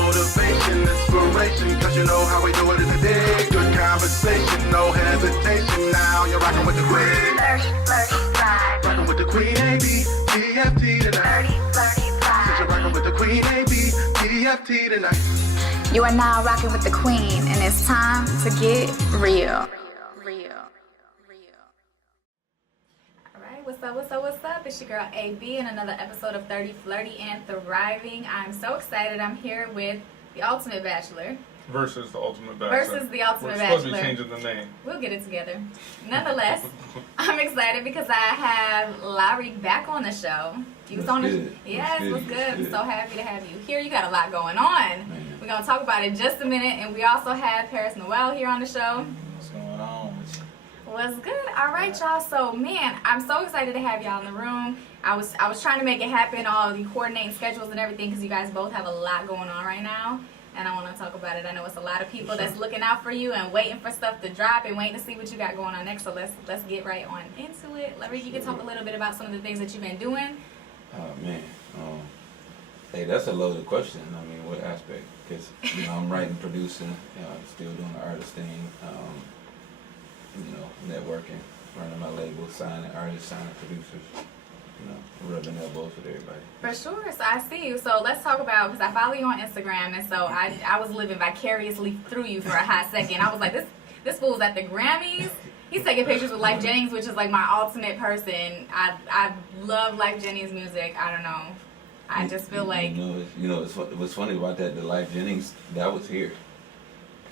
motivation, inspiration, cause you know how we do it in the day. Good conversation, no hesitation. Now you're rocking with the queen. Rocking with the queen, A-B, T-F-T tonight. Since you're rocking with the queen, A-B, T-F-T tonight. You are now rocking with the queen, and it's time to get real. What's up? It's your girl AB in another episode of 30, Flirty, and Thriving. I'm so excited. I'm here with the Ultimate Bachelor. Versus the Ultimate Bachelor. We're supposed to be changing the name. We'll get it together. Nonetheless, I'm excited because I have Larry back on the show. He was on the Yes, it was good. I'm so happy to have you here. You got a lot going on. Man. We're going to talk about it in just a minute. And we also have Paris Noel here on the show. What's going on? What's good? All right, y'all. So, man, I'm so excited to have y'all in the room. I was trying to make it happen, all the coordinating schedules and everything, because you guys both have a lot going on right now. And I want to talk about it. I know it's a lot of people that's looking out for you and waiting for stuff to drop and waiting to see what you got going on next. So let's get right on into it. Larry, you can talk a little bit about some of the things that you've been doing. Oh man, hey, that's a loaded question. I mean, what aspect? Because I'm writing, producing, still doing the artist thing. Networking, running my label, signing artists, signing producers. Rubbing elbows with everybody. For sure. So I see you. So let's talk about, because I follow you on Instagram, and so I was living vicariously through you for a hot second. I was like, this fool's at the Grammys. He's taking pictures with Life Jennings, which is like my ultimate person. I love Life Jennings' music. I don't know. I just feel like... What's funny about that, the Life Jennings, that was here.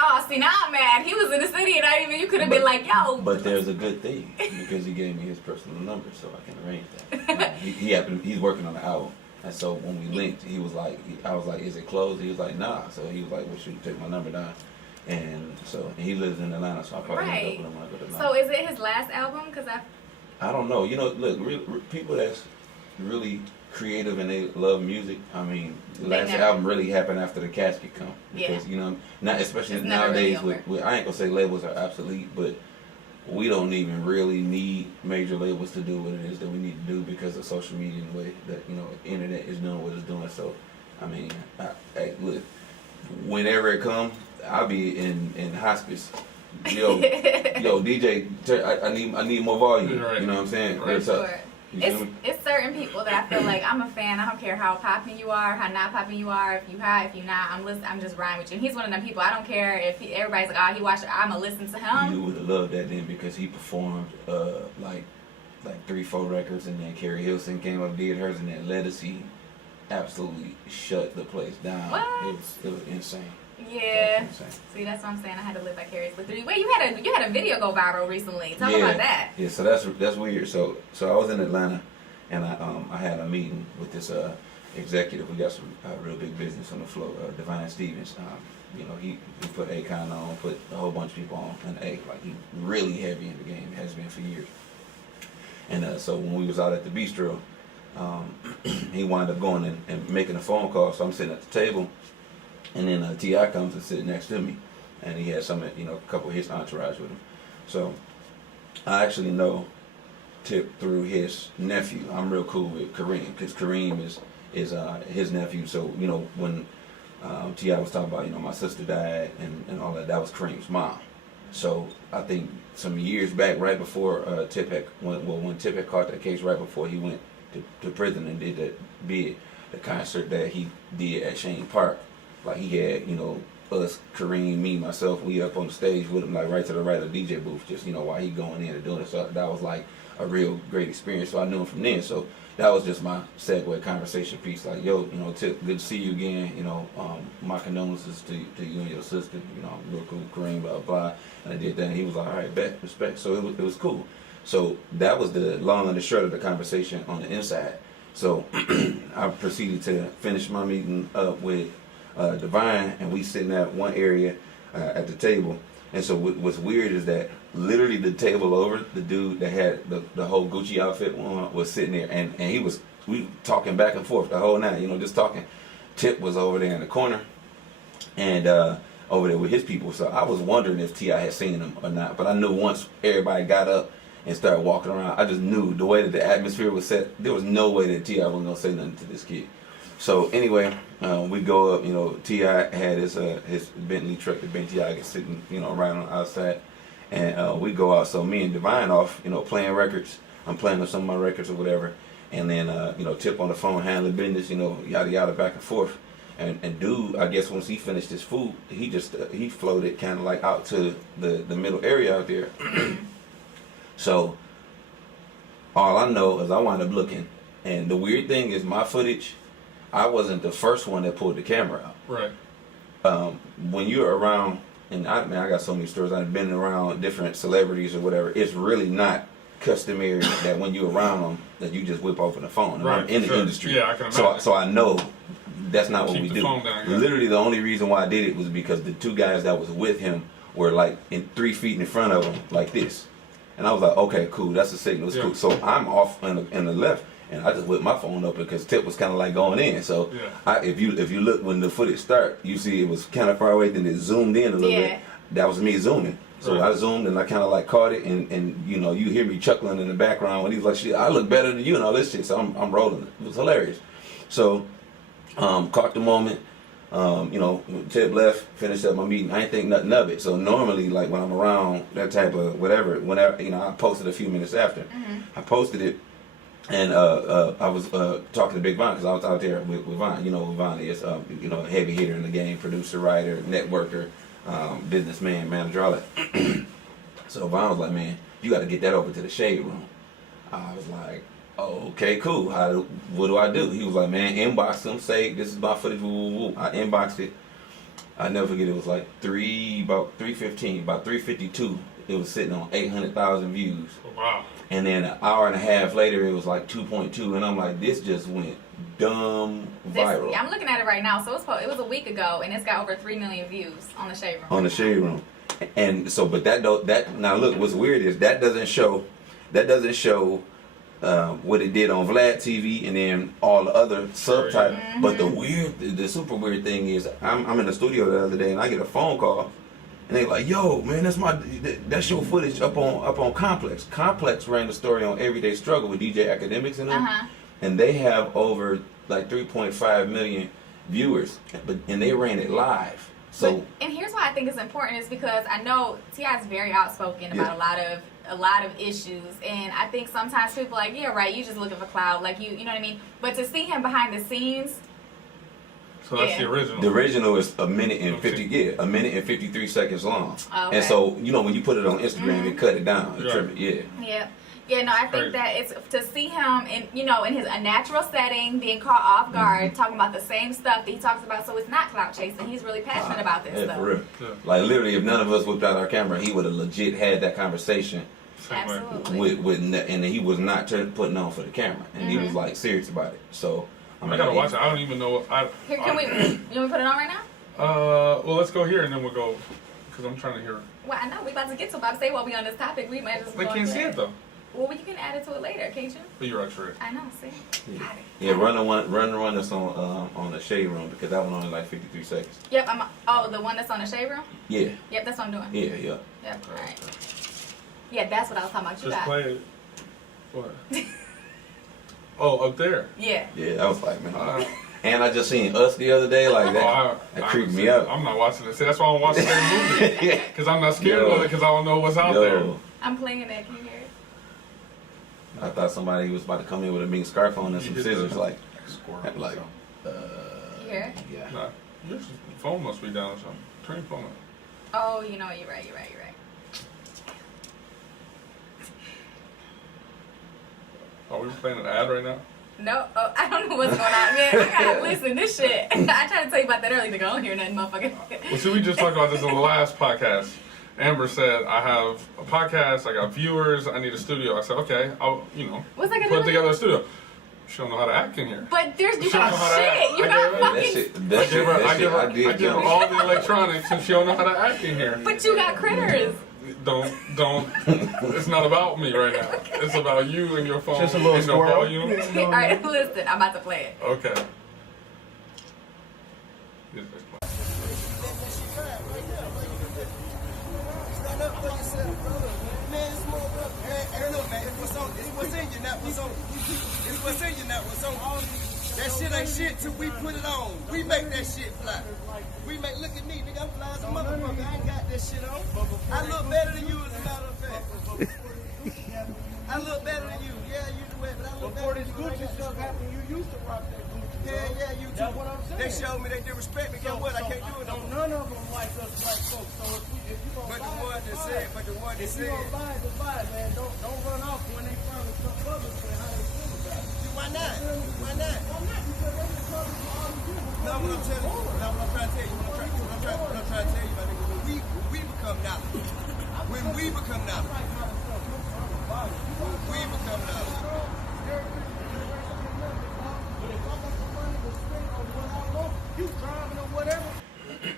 Oh, see, now I'm mad. He was in the city, and you could have been like, yo. But there's a good thing, because he gave me his personal number, so I can arrange that. He's working on the album, and so when we linked, he was like, I was like, is it closed? He was like, nah. So he was like, well, shoot, take my number down. And he lives in Atlanta, so I probably end up with him when I go to Atlanta. So is it his last album? Because I don't know. Look, people that's really creative and they love music. I mean, the last album really happened after the casket come, because not especially it's nowadays really with I ain't gonna say labels are obsolete, but we don't even really need major labels to do what it is that we need to do because of social media and the way that the internet is doing what it's doing. So I mean, look, whenever it comes, I'll be in hospice. Yo, DJ, I need more volume. Right. You know what I'm saying? For sure. It's certain people that I feel like I'm a fan. I don't care how popping you are, how not popping you are. If you high, if you not, I'm just riding with you. And he's one of them people. I don't care if everybody's like, oh, he watched. I'ma listen to him. You would have loved that then, because he performed like 3-4 records, and then Carrie Hilson came up, did hers, and then Lettucey absolutely shut the place down. What? It was insane. Yeah. See, that's what I'm saying. I had to live vicariously through you. Wait, you had a video go viral recently. Talk about that. Yeah, so that's weird. So I was in Atlanta, and I had a meeting with this executive. We got some real big business on the floor. Divine Stevens. He put Akon on, put a whole bunch of people on, and he really heavy in the game. Has been for years. And so when we was out at the bistro, he wound up going and making a phone call. So I'm sitting at the table. And then T.I. comes and sits next to me, and he had a couple of his entourage with him. So I actually know Tip through his nephew. I'm real cool with Kareem, because Kareem is his nephew. So when T.I. was talking about my sister died and all that was Kareem's mom. So I think some years back, right before when Tip had caught that case, right before he went to prison and did that bid, the concert that he did at Shane Park. Like he had, us, Kareem, me, myself, we up on the stage with him, like right to the right of the DJ booth, just, while he going in and doing it. So that was like a real great experience. So I knew him from then. So that was just my segue conversation piece. Like, yo, Tip, good to see you again. My condolences to you and your sister. I'm real cool, Kareem, blah, blah. And I did that. And he was like, all right, bet, respect. So it was cool. So that was the long and the short of the conversation on the inside. So I proceeded to finish my meeting up with Divine, and we sitting at one area at the table. And so what's weird is that literally the table over, the dude that had the whole Gucci outfit on was sitting there, and we talking back and forth the whole night, just talking. Tip was over there in the corner, and over there with his people. So I was wondering if T.I. had seen him or not, but I knew once everybody got up and started walking around, I just knew the way that the atmosphere was set, there was no way that T.I. wasn't gonna say nothing to this kid. So anyway, we go up, you know, T.I. had his Bentley truck, the Bentley T.I. sitting, you know, right on the outside. And we go out, so me and Divine off, you know, playing records. I'm playing on some of my records or whatever. And then, you know, Tip on the phone, handling business, you know, yada yada, back and forth. And dude, I guess once he finished his food, he just, he floated kind of like out to the middle area out there. So, all I know is I wound up looking. And the weird thing is my footage, I wasn't the first one that pulled the camera out. Right. When you're around, and I got so many stories. I've been around different celebrities or whatever. It's really not customary that when you're around them that you just whip open the phone. And Right, I'm in the sure. industry, Yeah, I can imagine. so I know that's not what Keep we the do. phone down, yeah. Literally, the only reason why I did it was because the two guys that was with him were like in 3 feet in front of him, like this. And I was like, okay, cool, that's a signal. It's Yeah. cool. So I'm off in the left. And I just whipped my phone open because Tip was kind of like going in. So Yeah. if you look when the footage start, you see it was kind of far away. Then it zoomed in a little bit. That was me zooming. So Right. I zoomed and I kind of like caught it. And you know, you hear me chuckling in the background when he's like, "Shit, I look better than you," and all this shit. So I'm rolling it. It was hilarious. So caught the moment. You know, when Tip left, finished up my meeting. I ain't think nothing of it. So normally, like when I'm around that type of whatever, whenever, you know, I posted a few minutes after. I posted it. And I was talking to Big Von because I was out there with Von. You know who Von is. You know, heavy hitter in the game, producer, writer, networker, businessman, manager, all that. So Von was like, "Man, you got to get that over to the Shade Room." I was like, "Oh, okay, cool. What do I do?" He was like, "Man, inbox them. Say this is my footage." Woo, woo, woo. I inboxed it. I never forget. It was like about 3:15, about 3:52. It was sitting on 800,000 views. Oh, wow. And then an hour and a half later, it was like 2.2, and I'm like, this just went dumb viral. I'm looking at it right now. So it was a week ago, and it's got over 3 million views on the Shade Room. On the Shade Room, and so, but that now look, what's weird is that doesn't show what it did on Vlad TV and then all the other subtitles. But the super weird thing is, I'm in the studio the other day, and I get a phone call. And they like, "Yo, man, that's your footage up on Complex." Complex ran the story on Everyday Struggle with DJ Academics and them, and they have over like 3.5 million viewers, and they ran it live. So, and here's why I think it's important is because I know T.I. is very outspoken about a lot of issues, and I think sometimes people are like, "Yeah, right, you just looking for clout," like you know what I mean. But to see him behind the scenes. So that's the original. The original is a minute and 53 seconds long. Okay. And so, you know, when you put it on Instagram, it cut it down, trim it, Yeah, no, I think that it's to see him in, you know, in his a natural setting, being caught off guard, talking about the same stuff that he talks about. So it's not clout chasing. He's really passionate about this stuff. For real. Yeah. Like literally, if none of us whipped out our camera, he would have legit had that conversation. Absolutely. And he was not putting on for the camera, and he was like serious about it. So I gotta watch it. I don't even know. Here, can we? You want me to put it on right now? Well, let's go here and then we'll go, because I'm trying to hear. Well, I know we about to get to it. But I say while we on this topic, we might just. They can't see it though. Well, you can add it to it later, can't you? But you're actually right. I know. See. Got it. Yeah, run the one that's on the Shade Room, because that one only like 53 seconds. Yep. The one that's on the Shade Room. Yeah. Yep, that's what I'm doing. Yeah. Yep. All right. Yeah, that's what I was talking about. You Just got. play it. What? Oh, up there. Yeah. Yeah, I was like, man. And I just seen Us the other day, like that. That creeped me out. I'm not watching it. See, that's why I'm watching that movie. Because I'm not scared of it, because I don't know what's out there. I'm playing it. Can you hear it? I thought somebody was about to come in with a big scarf on and some scissors, like, Squirrel. like, You hear it? yeah. Nah, your phone must be down or something. Turn your phone up. Oh, you know, you're right. Are we playing an ad right now? No, I don't know what's going on, man. I gotta listen to this shit. I tried to tell you about that earlier. Nigga, I don't hear nothing, motherfucker. Well, see, we just talked about this in the last podcast. Amber said, I have a podcast, I got viewers, I need a studio. I said, okay, I'll, What's that gonna put do? together a studio. She don't know how to act in here. But you She don't know how to act. got shit. You I got gave her- fucking. I give her all the electronics, and she don't know how to act in here. But you got critters. Don't. It's not about me right now. It's about you and your phone. Just a little and no squirrel. volume. All right, listen. I'm about to play it. Okay. What's in you, not what's on. It's what's in you, not what's on. That shit ain't shit till we put it on. We make that shit fly. We make, look at me, nigga, I'm fly as a motherfucker. I ain't got that shit on. I look better than you, as a matter of fact. I look better than you. Yeah, you do it, but I look better than you. Before this Gucci stuff happened, you used to rock that Gucci. Yeah, you too. That's what I'm saying. They showed me they did respect me. Guess what? I can't do it no more. None of them like us black folks. So if you gonna buy it, if you gonna buy it, just buy it, man. Don't run off when they finally come public with how they feel about it. Why not? Why not? Because they just tell you all the different. No, what I'm telling you, what I'm trying to tell you, what I'm trying to tell you, my nigga, when we become knowledge. When we become knowledge. When we become knowledge. You driving or whatever.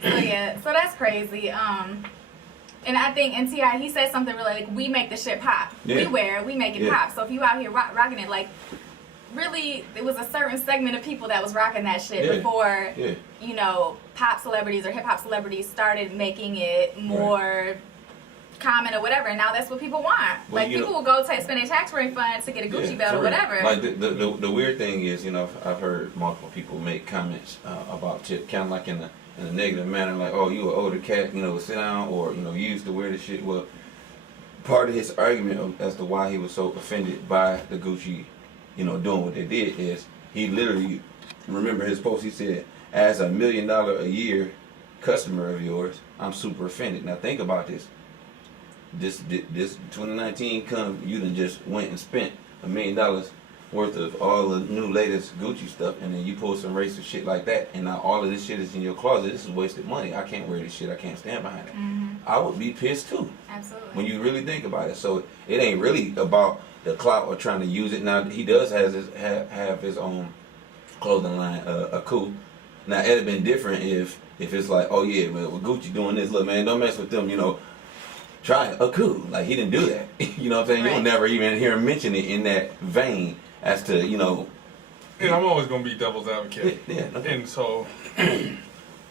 So yeah, so that's crazy. And I think in T.I. he said something really like, we make the shit pop. Yeah. We wear it, we make it Yeah. pop. So if you out here rocking it, like, really, it was a certain segment of people that was rocking that shit Yeah. before, Yeah. you know, pop celebrities or hip hop celebrities started making it more common or whatever. And now that's what people want. Well, like, people will go spend their tax refund to get a Gucci belt for or real. whatever. Like the weird thing is, you know, I've heard multiple people make comments about Tip, kind of like in a negative manner, like, oh, you an older cat, you know, sit down, or, you know, you used to wear this shit. Well, part of his argument as to why he was so offended by the Gucci, you know, doing what they did is he literally, remember his post, he said, as $1 million a year customer of yours, I'm super offended. Now think about this. This 2019 come, you done just went and spent $1 million worth of all the new latest Gucci stuff, and then you pull some racist shit like that, and now all of this shit is in your closet. This is wasted money. I can't wear this shit. I can't stand behind it. Mm-hmm. I would be pissed too. Absolutely. When you really think about it. So it ain't really about the clout or trying to use it. Now he does have his own clothing line, a coup. Now it'd have been different if it's like, oh yeah, man, with Gucci doing this, look, man, don't mess with them, you know. Try a coup. Like, he didn't do that. You know what I'm saying? Right. You'll never even hear him mention it in that vein as to, you know. And I'm always going to be devil's advocate. Yeah. Okay. And so,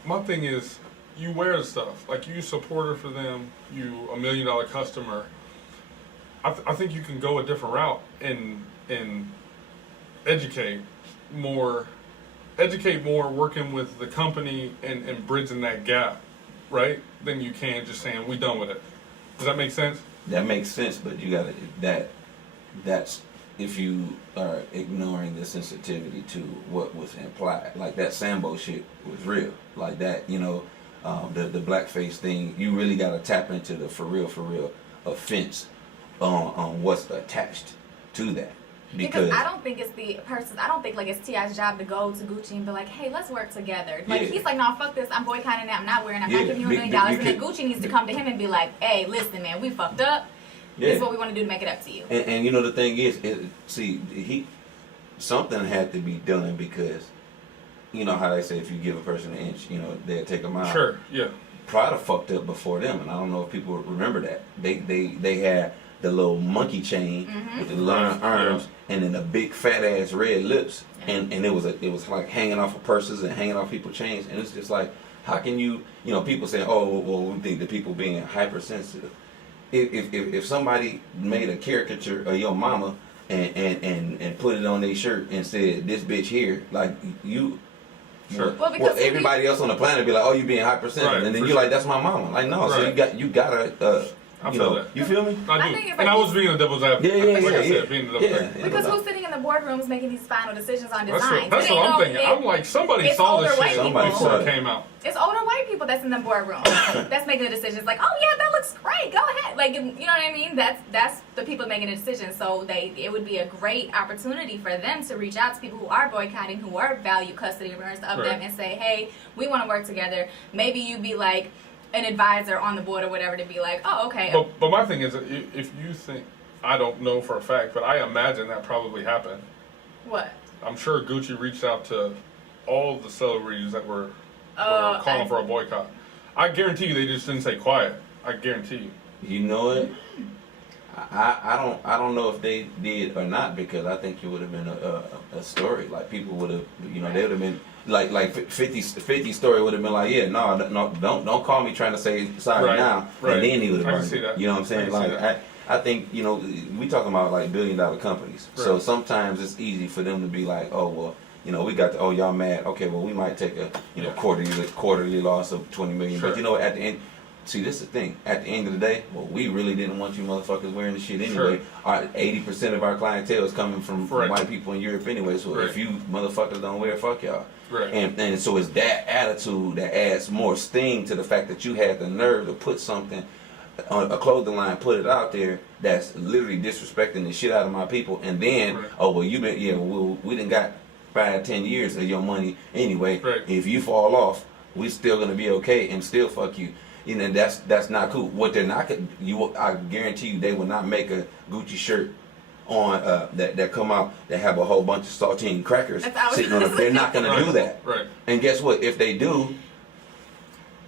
my thing is, you wear the stuff. Like, you supporter for them, you $1 million customer. I think you can go a different route and educate more, working with the company and bridging that gap, right? Than you can just saying, we done with it. Does that make sense? That makes sense, but you gotta, that's if you are ignoring the sensitivity to what was implied. Like, that Sambo shit was real. Like that, you know, the blackface thing, you really gotta tap into the for real offense on what's attached to that. Because I don't think it's the person. I don't think like it's T.I.'s job to go to Gucci and be like, "Hey, let's work together." Like, Yeah. he's like, "No, fuck this. I'm boycotting it. I'm not wearing it. I'm not Yeah, giving you $1 million." And then Gucci needs to come to him and be like, "Hey, listen, man, we fucked up. Yeah. This is what we want to do to make it up to you." And you know the thing is, something had to be done, because you know how they say if you give a person an inch, you know, they'll take a mile. Sure, yeah. Prada fucked up before them, and I don't know if people remember that. They had the little monkey chain with the long arms and then the big fat ass red lips, and it was like hanging off of purses and hanging off people's chains, and it's just like, how can you know, people saying, oh well, we think the people being hypersensitive. If somebody made a caricature of your mama and put it on their shirt and said, this bitch here, like, you. Sure. Well, everybody else on the planet be like, oh, you being hypersensitive, Right, and then for you're sure. like, that's my mama. Like, no, so Right. you gotta I you feel know, that. you feel me? I I do. think it's And like I was being a devil's advocate. Yeah, like I said, yeah. being a devil's advocate. Because who's sitting in the boardrooms making these final decisions on That's designs? what I'm thinking. I'm like, somebody it's saw this older white shit people. before it came out. It's older white people that's in the boardroom that's making the decisions. Like, oh yeah, that looks great. Go ahead. Like, you know what I mean? That's the people making the decisions. So it would be a great opportunity for them to reach out to people who are boycotting, who are value custody owners of them, and say, hey, we want to work together. Maybe you be like an advisor on the board or whatever to be like, oh, okay. But my thing is, if you think, I don't know for a fact, but I imagine that probably happened. What? I'm sure Gucci reached out to all the celebrities that were calling for a boycott. I guarantee you they just didn't say quiet. I guarantee you. You know it. I don't know if they did or not, because I think it would have been a story. Like, people would have, you know, they would have been like 50 story would have been like, yeah, no, don't call me trying to say sorry now, and then he would have burned it. You know what I'm saying? Like, I think, you know, we talking about like $1 billion companies, so sometimes it's easy for them to be like, oh well, You know, we got the, oh, y'all mad. Okay, well, we might take a, you know, quarterly loss of 20 million. Sure. But you know, at the end, see, this is the thing. At the end of the day, well, we really didn't want you motherfuckers wearing the shit anyway. Sure. 80% of our clientele is coming from white people in Europe anyway. So if you motherfuckers don't wear, fuck y'all. Right. And so it's that attitude that adds more sting to the fact that you had the nerve to put something on a clothing line, put it out there that's literally disrespecting the shit out of my people. And then, oh, well, you been, we done got 5-10 years of your money anyway. Right. If you fall off, we still gonna be okay and still fuck you. You know, that's not cool. What they're not, I guarantee you, they will not make a Gucci shirt on that come out that have a whole bunch of saltine crackers sitting on them. They're not gonna do that. Right. And guess what? If they do,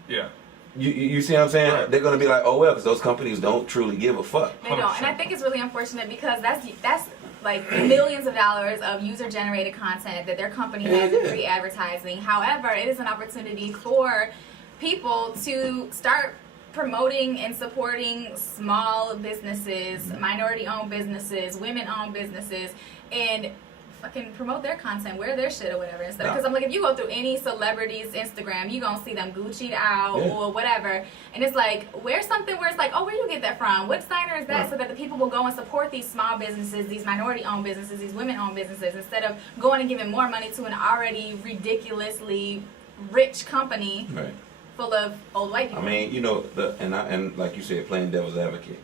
yeah. You see what I'm saying? Right. They're gonna be like, oh well, because those companies don't truly give a fuck. They don't, and I think it's really unfortunate because that's like millions of dollars of user-generated content that their company has in free advertising. However, it is an opportunity for people to start promoting and supporting small businesses, minority-owned businesses, women-owned businesses, and fucking promote their content, wear their shit or whatever. Because I'm like, if you go through any celebrity's Instagram, you gonna see them Gucci'd out or whatever, and it's like, wear something where it's like, oh, where you get that from? What designer is that? So that the people will go and support these small businesses, these minority-owned businesses, these women-owned businesses, instead of going and giving more money to an already ridiculously rich company full of old white people. I mean, you know, and like you said, playing devil's advocate.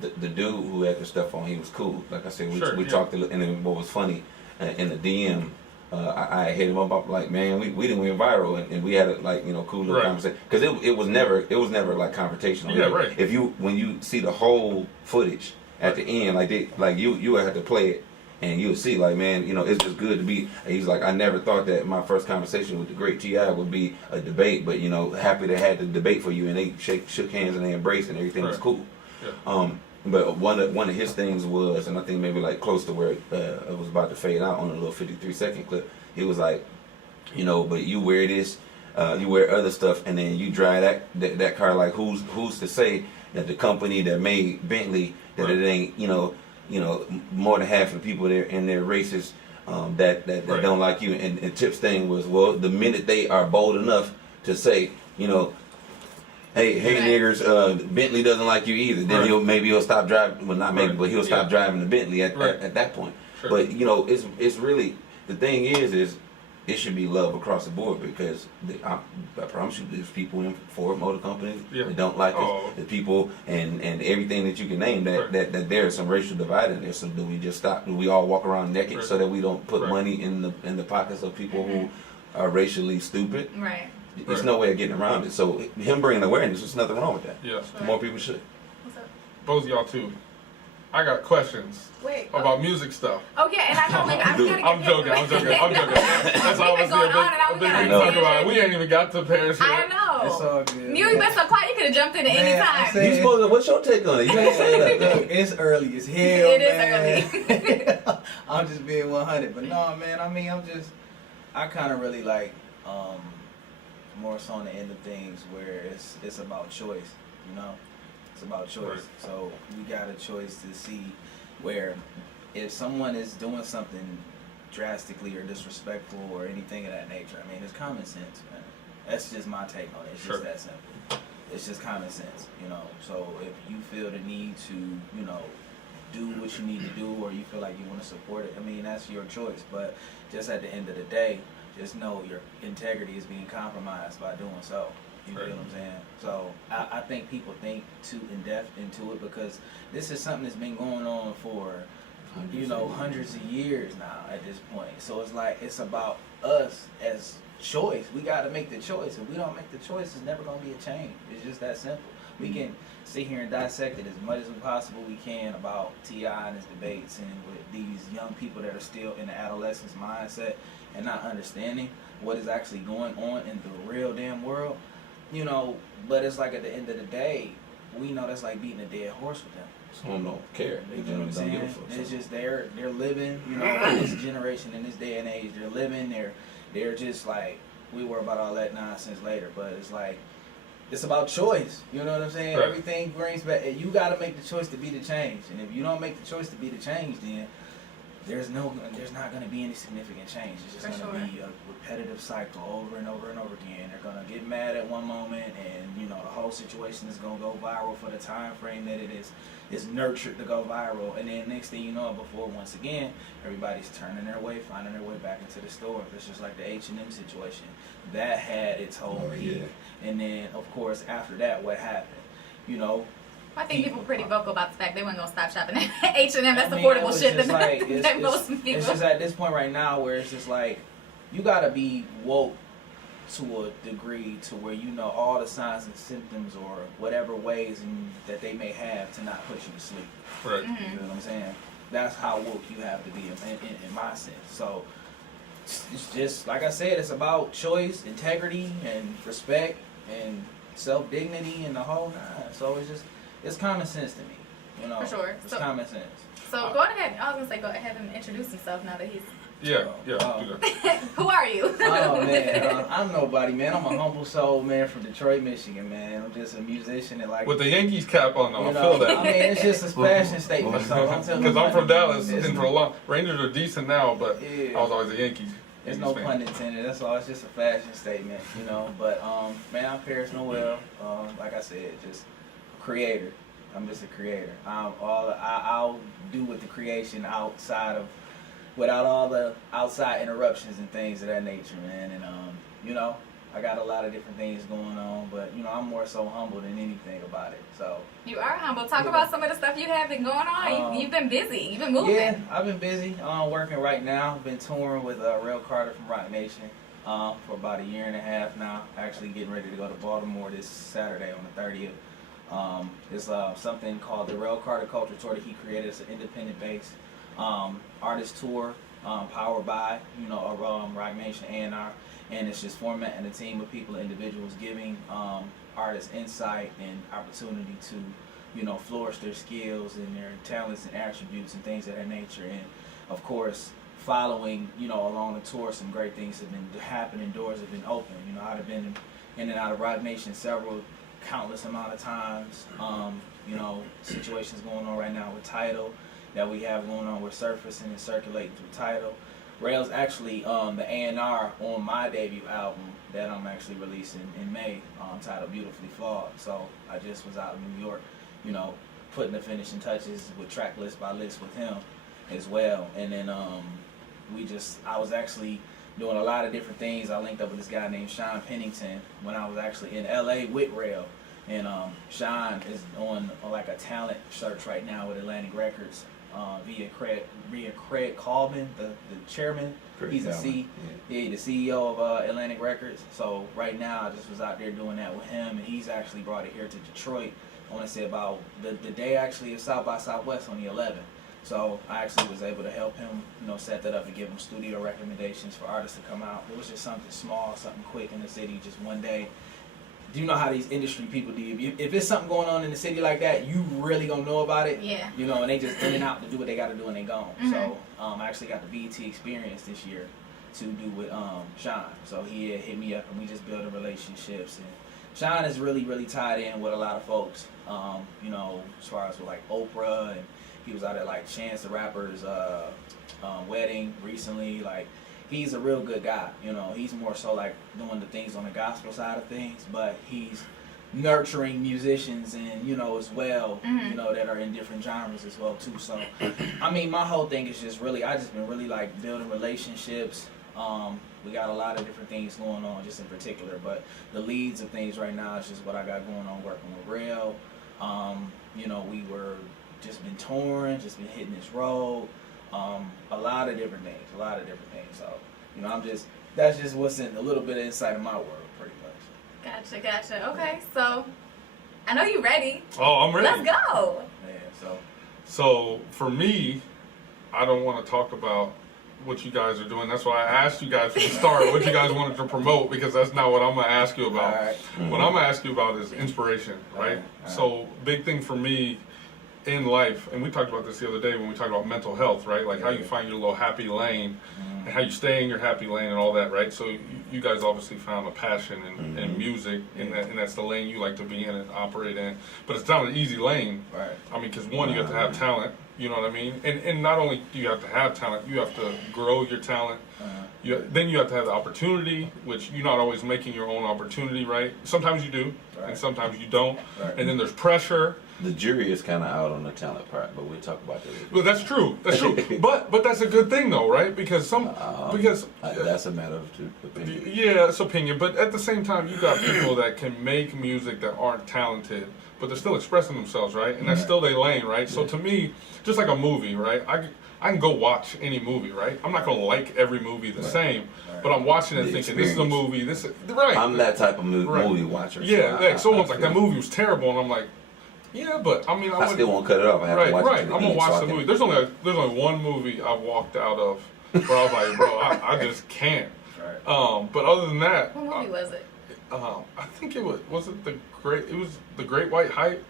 The dude who had the stuff on, he was cool. Like I said, we talked, and then what was funny, in the DM, I hit him up like, man, we didn't went viral, and we had a, like, you know, cool little conversation, because it was never like confrontational. Yeah, right. If when you see the whole footage at the end, like you would have to play it, and you would see, like, man, you know, it's just good to be. He's like, I never thought that my first conversation with the great T.I. would be a debate, but you know, happy to have the debate for you, and they shook hands and they embraced, and everything was cool. Yeah. But one of his things was, and I think maybe like close to where it was about to fade out on a little 53-second clip, he was like, you know, but you wear this, you wear other stuff, and then you drive that car. Like, who's to say that the company that made Bentley, that it ain't, you know, more than half of the people there in their races that don't like you. And Tip's thing was, well, the minute they are bold enough to say, you know, hey niggers, Bentley doesn't like you either, then he'll stop driving. Well, not maybe, but he'll stop driving the Bentley at that point. Sure. But you know, it's really, the thing is it should be love across the board, because I promise you, there's people in Ford Motor Company that don't like us. The people and everything that you can name that there's some racial divide in there. So do we just stop? Do we all walk around naked so that we don't put money in the pockets of people who are racially stupid? Right. There's no way of getting around it. So him bringing awareness, there's nothing wrong with that. Yeah. More people should. What's up? Both of y'all too. I got questions about music stuff. Oh yeah, and I know, like, I'm joking. That's always going on, and I a was big gonna thing to talk about. We ain't even got to Paris yet. I know. It's all good. You been so quiet, you could have jumped in at any time. You supposed to, what's your take on it? You ain't saying that. Look, it's early as hell, It man. is early. I'm just being 100, but no, man. I mean, I kind of really like more so on the end of things where it's about choice, you know. It's about choice. Right. So we got a choice to see where if someone is doing something drastically or disrespectful or anything of that nature, I mean, it's common sense, man. That's just my take on it. It's just that simple. It's just common sense, you know. So if you feel the need to, you know, do what you need to do, or you feel like you want to support it, I mean, that's your choice. But just at the end of the day, just know your integrity is being compromised by doing so. You feel what I'm saying? So I think people think too in depth into it, because this is something that's been going on for, you know, hundreds of years now at this point. So it's like, it's about us as choice. We got to make the choice. If we don't make the choice, it's never going to be a change. It's just that simple. We can sit here and dissect it as much as possible we can about T.I. and his debates, and with these young people that are still in the adolescence mindset and not understanding what is actually going on in the real damn world. You know, but it's like at the end of the day, we know that's like beating a dead horse with them. Some don't care. You know what I'm saying? It's just they're living, you know, in this generation, in this day and age, they're living, they're just like, we worry about all that nonsense later, but it's like, it's about choice. You know what I'm saying? Right. Everything brings back, you got to make the choice to be the change. And if you don't make the choice to be the change, then there's not going to be any significant change. It's just going to be a repetitive cycle over and over and over again. They're going to get mad at one moment, and you know the whole situation is going to go viral for the time frame that it is nurtured to go viral. And then next thing you know, before once again everybody's turning their way, finding their way back into the store. It's just like the H&M situation that had its whole peak, and then of course after that, what happened? You know. I think people were pretty vocal about the fact they weren't gonna stop shopping at H&M. That's affordable shit that most people. It's just at this point right now where it's just like you gotta be woke to a degree to where you know all the signs and symptoms or whatever ways that they may have to not put you to sleep. Right. Mm-hmm. You know what I'm saying? That's how woke you have to be in my sense. So it's just like I said, it's about choice, integrity, and respect, and self-dignity, and the whole nine. So it's common sense to me, you know. For sure. It's common sense. So go ahead. I was gonna say go ahead and introduce himself now that he's. Yeah, do that. Who are you? Oh man, I'm nobody, man. I'm a humble soul, man, from Detroit, Michigan, man. I'm just a musician that like. With the Yankees cap on, though, I you know, feel that. I mean, it's just a fashion statement. So don't tell me. Because I'm from Dallas, and for a long, Rangers are decent now, but I was always a Yankees. There's no pun intended. That's all. It's just a fashion statement, you know. But man, I'm Paris Noel. Like I said, just a creator. I'm just a creator. I'll do with the creation outside of, without all the outside interruptions and things of that nature, man. And you know, I got a lot of different things going on, but you know, I'm more so humble than anything about it. So you are humble. Talk about some of the stuff you have been going on. You've been busy. You've been moving. Yeah, I've been busy. Working right now. Been touring with Rail Carter from Rock Nation for about a year and a half now. Actually getting ready to go to Baltimore this Saturday on the 30th. It's something called the Rail Carter Culture Tour that he created. It's an independent-based artist tour powered by, you know, Rock Nation A&R. And it's just formatting a team of people, individuals, giving artists insight and opportunity to, you know, flourish their skills and their talents and attributes and things of that nature. And of course, following, you know, along the tour, some great things have been happening. Doors have been open. You know, I've been in and out of Rock Nation countless amount of times. You know, situations going on right now with Tidal that we have going on with surfacing and circulating through Tidal. Rail's actually the A&R on my debut album that I'm actually releasing in May, titled Beautifully Flawed. So I just was out in New York, you know, putting the finishing touches with track list by list with him as well. And then I was actually doing a lot of different things. I linked up with this guy named Sean Pennington when I was actually in LA with Rail. And Sean is on like a talent search right now with Atlantic Records. Via Craig Coleman, the chairman. He's the CEO of Atlantic Records. So right now, I just was out there doing that with him, and he's actually brought it here to Detroit. I want to say about the day actually of South by Southwest on the 11th. So I actually was able to help him, you know, set that up and give him studio recommendations for artists to come out. It was just something small, something quick in the city, just one day. Do you know how these industry people do? If it's something going on in the city like that, you really gonna know about it. Yeah. You know, and they just in and out to do what they gotta do and they gone. Mm-hmm. So I actually got the BET experience this year to do with Sean. So he had hit me up and we just building relationships. And Sean is really, really tied in with a lot of folks. You know, as far as with like Oprah, and he was out at like Chance the Rapper's wedding recently. Like, he's a real good guy, you know. He's more so like doing the things on the gospel side of things, but he's nurturing musicians and, you know, as well, you know, that are in different genres as well too. So, I mean, my whole thing is just really, I just been really like building relationships. We got a lot of different things going on just in particular, but the leads of things right now is just what I got going on working with Rail. You know, we were just been touring, just been hitting this road. A lot of different things. So, you know, that's just what's in a little bit of inside of my world, pretty much. Gotcha. Okay, so I know you're ready. Oh, I'm ready. Let's go. Yeah, So for me, I don't want to talk about what you guys are doing. That's why I asked you guys from the start what you guys wanted to promote, because that's not what I'm going to ask you about. All right. What I'm going to ask you about is inspiration, right? All right. So big thing for me in life, and we talked about this the other day when we talked about mental health, right? Like how you find your little happy lane and how you stay in your happy lane and all that, right? So you guys obviously found a passion in music, and that's the lane you like to be in and operate in. But it's not an easy lane. Right. I mean, because one, you have to have talent. You know what I mean? And not only do you have to have talent, you have to grow your talent. Then you have to have the opportunity, which you're not always making your own opportunity, right? Sometimes you do, and sometimes you don't. Right. And then there's pressure. The jury is kind of out on the talent part, but we'll talk about that later. Well, that's true. That's true. but that's a good thing, though, right? Because that's a matter of opinion. Yeah, it's opinion. But at the same time, you got people that can make music that aren't talented, but they're still expressing themselves, right? And that's still their lane, right? So to me, just like a movie, right? I can go watch any movie, right? I'm not gonna like every movie the same, but I'm watching it thinking this is a movie. This is right. I'm that type of movie watcher. Yeah, someone's like that movie was terrible, and I'm like, yeah, but I mean, I still won't cut it off. I have to watch it. I'm gonna watch the movie. There's only one movie I walked out of where I was like, bro, I just can't. Right. But other than that, What movie was it? I think it was the Great White Hype.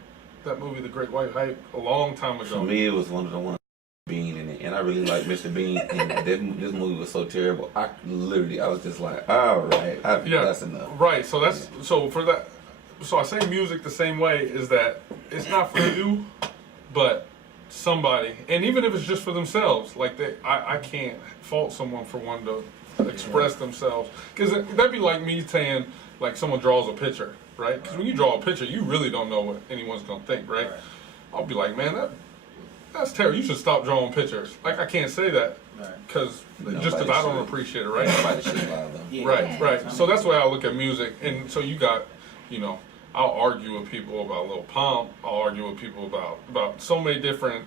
That movie, The Great White Hype, a long time ago. For me, it was one of the ones Bean in it, and I really like Mr. Bean. And this movie was so terrible. I was just like, all right, that's enough. Right. So So I say music the same way is that it's not for you, but somebody, and even if it's just for themselves, like I can't fault someone for wanting to express themselves, because that'd be like me saying like someone draws a picture, right? Because when you draw a picture, you really don't know what anyone's gonna think, right? I'll be like, man, that's terrible. You should stop drawing pictures. Like I can't say that because just because I don't appreciate it, right? Nobody should allow them. Yeah. Right. So that's the way I look at music, and so you got, I'll argue with people about Lil Pump. I'll argue with people about so many different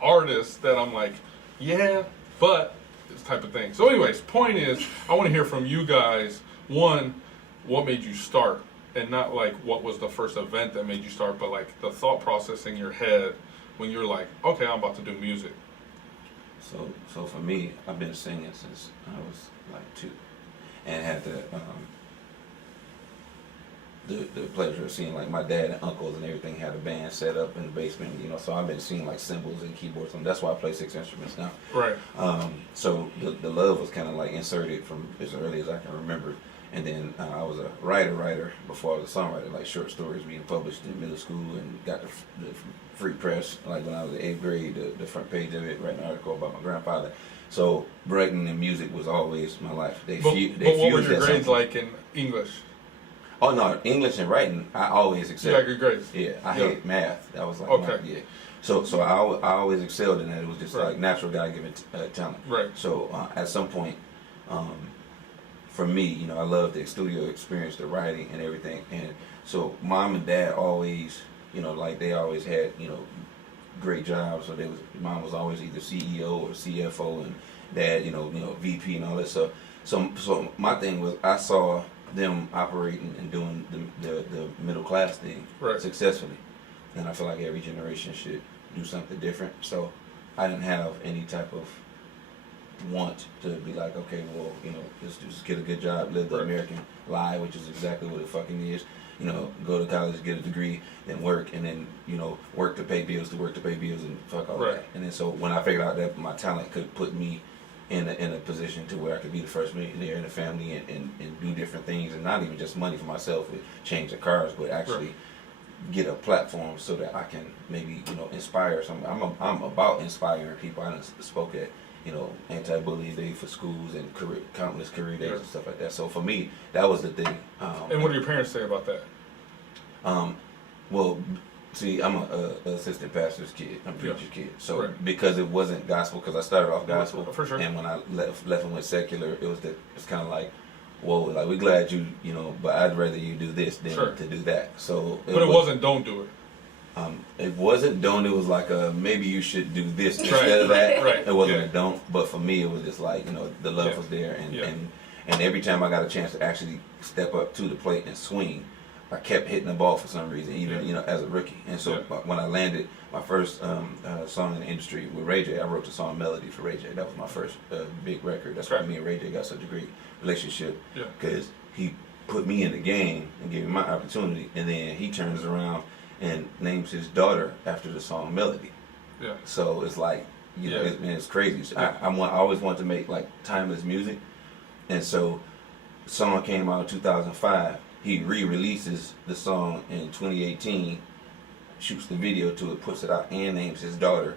artists that I'm like, yeah, but this type of thing. So anyways, point is, I want to hear from you guys, one, what made you start? And not like what was the first event that made you start, but like the thought process in your head when you're like, okay, I'm about to do music. So for me, I've been singing since I was like 2, and had the pleasure of seeing like my dad and uncles and everything had a band set up in the basement, so I've been seeing like cymbals and keyboards, and that's why I play 6 instruments now. Right. So the love was kind of like inserted from as early as I can remember. And then I was a writer before I was a songwriter, like short stories being published in middle school, and got the free press, like when I was in 8th grade, the front page of it, writing an article about my grandfather. So writing and music was always my life. But what were your grades like in English? Oh no, English and writing, I always excelled. You got good grades? Yeah, I hate math. That was like okay. So I always excelled in that. It was just like natural God-given talent. Right. So at some point, for me, I love the studio experience, the writing and everything. And so mom and dad always, like they always had, great jobs. So mom was always either CEO or CFO, and dad, VP and all that stuff. So my thing was, I saw them operating and doing the middle class thing successfully. And I feel like every generation should do something different. So I didn't have any type of want to be like, okay, well, just get a good job, live the American lie, which is exactly what it fucking is. Go to college, get a degree, then work, and then, work to pay bills, and fuck all that. And then so when I figured out that my talent could put me in a position to where I could be the first millionaire in the family and do different things, and not even just money for myself with change of cars, but actually get a platform so that I can maybe, inspire some. I'm about inspiring people. I done spoke at anti-bullying day for schools and countless career days and stuff like that. So for me, that was the thing. And what do your parents say about that? Well, see, I'm a assistant pastor's kid. I'm a preacher's kid. So because it wasn't gospel, because I started off gospel, for sure. And when I left and went secular, it's kind of like, whoa, like we're glad you, but I'd rather you do this than to do that. So, but it wasn't don't do it. It wasn't don't. It was like maybe you should do this instead of that. It wasn't a don't, but for me, it was just like the love was there, and every time I got a chance to actually step up to the plate and swing, I kept hitting the ball for some reason, even as a rookie. And so when I landed my first song in the industry with Ray J, I wrote the song Melody for Ray J. That was my first big record. That's why me and Ray J got such a great relationship, because he put me in the game and gave me my opportunity, and then he turns around and names his daughter after the song Melody. Yeah. So it's like, it's crazy. So I always wanted to make like timeless music, and so the song came out in 2005. He re-releases the song in 2018, shoots the video to it, puts it out, and names his daughter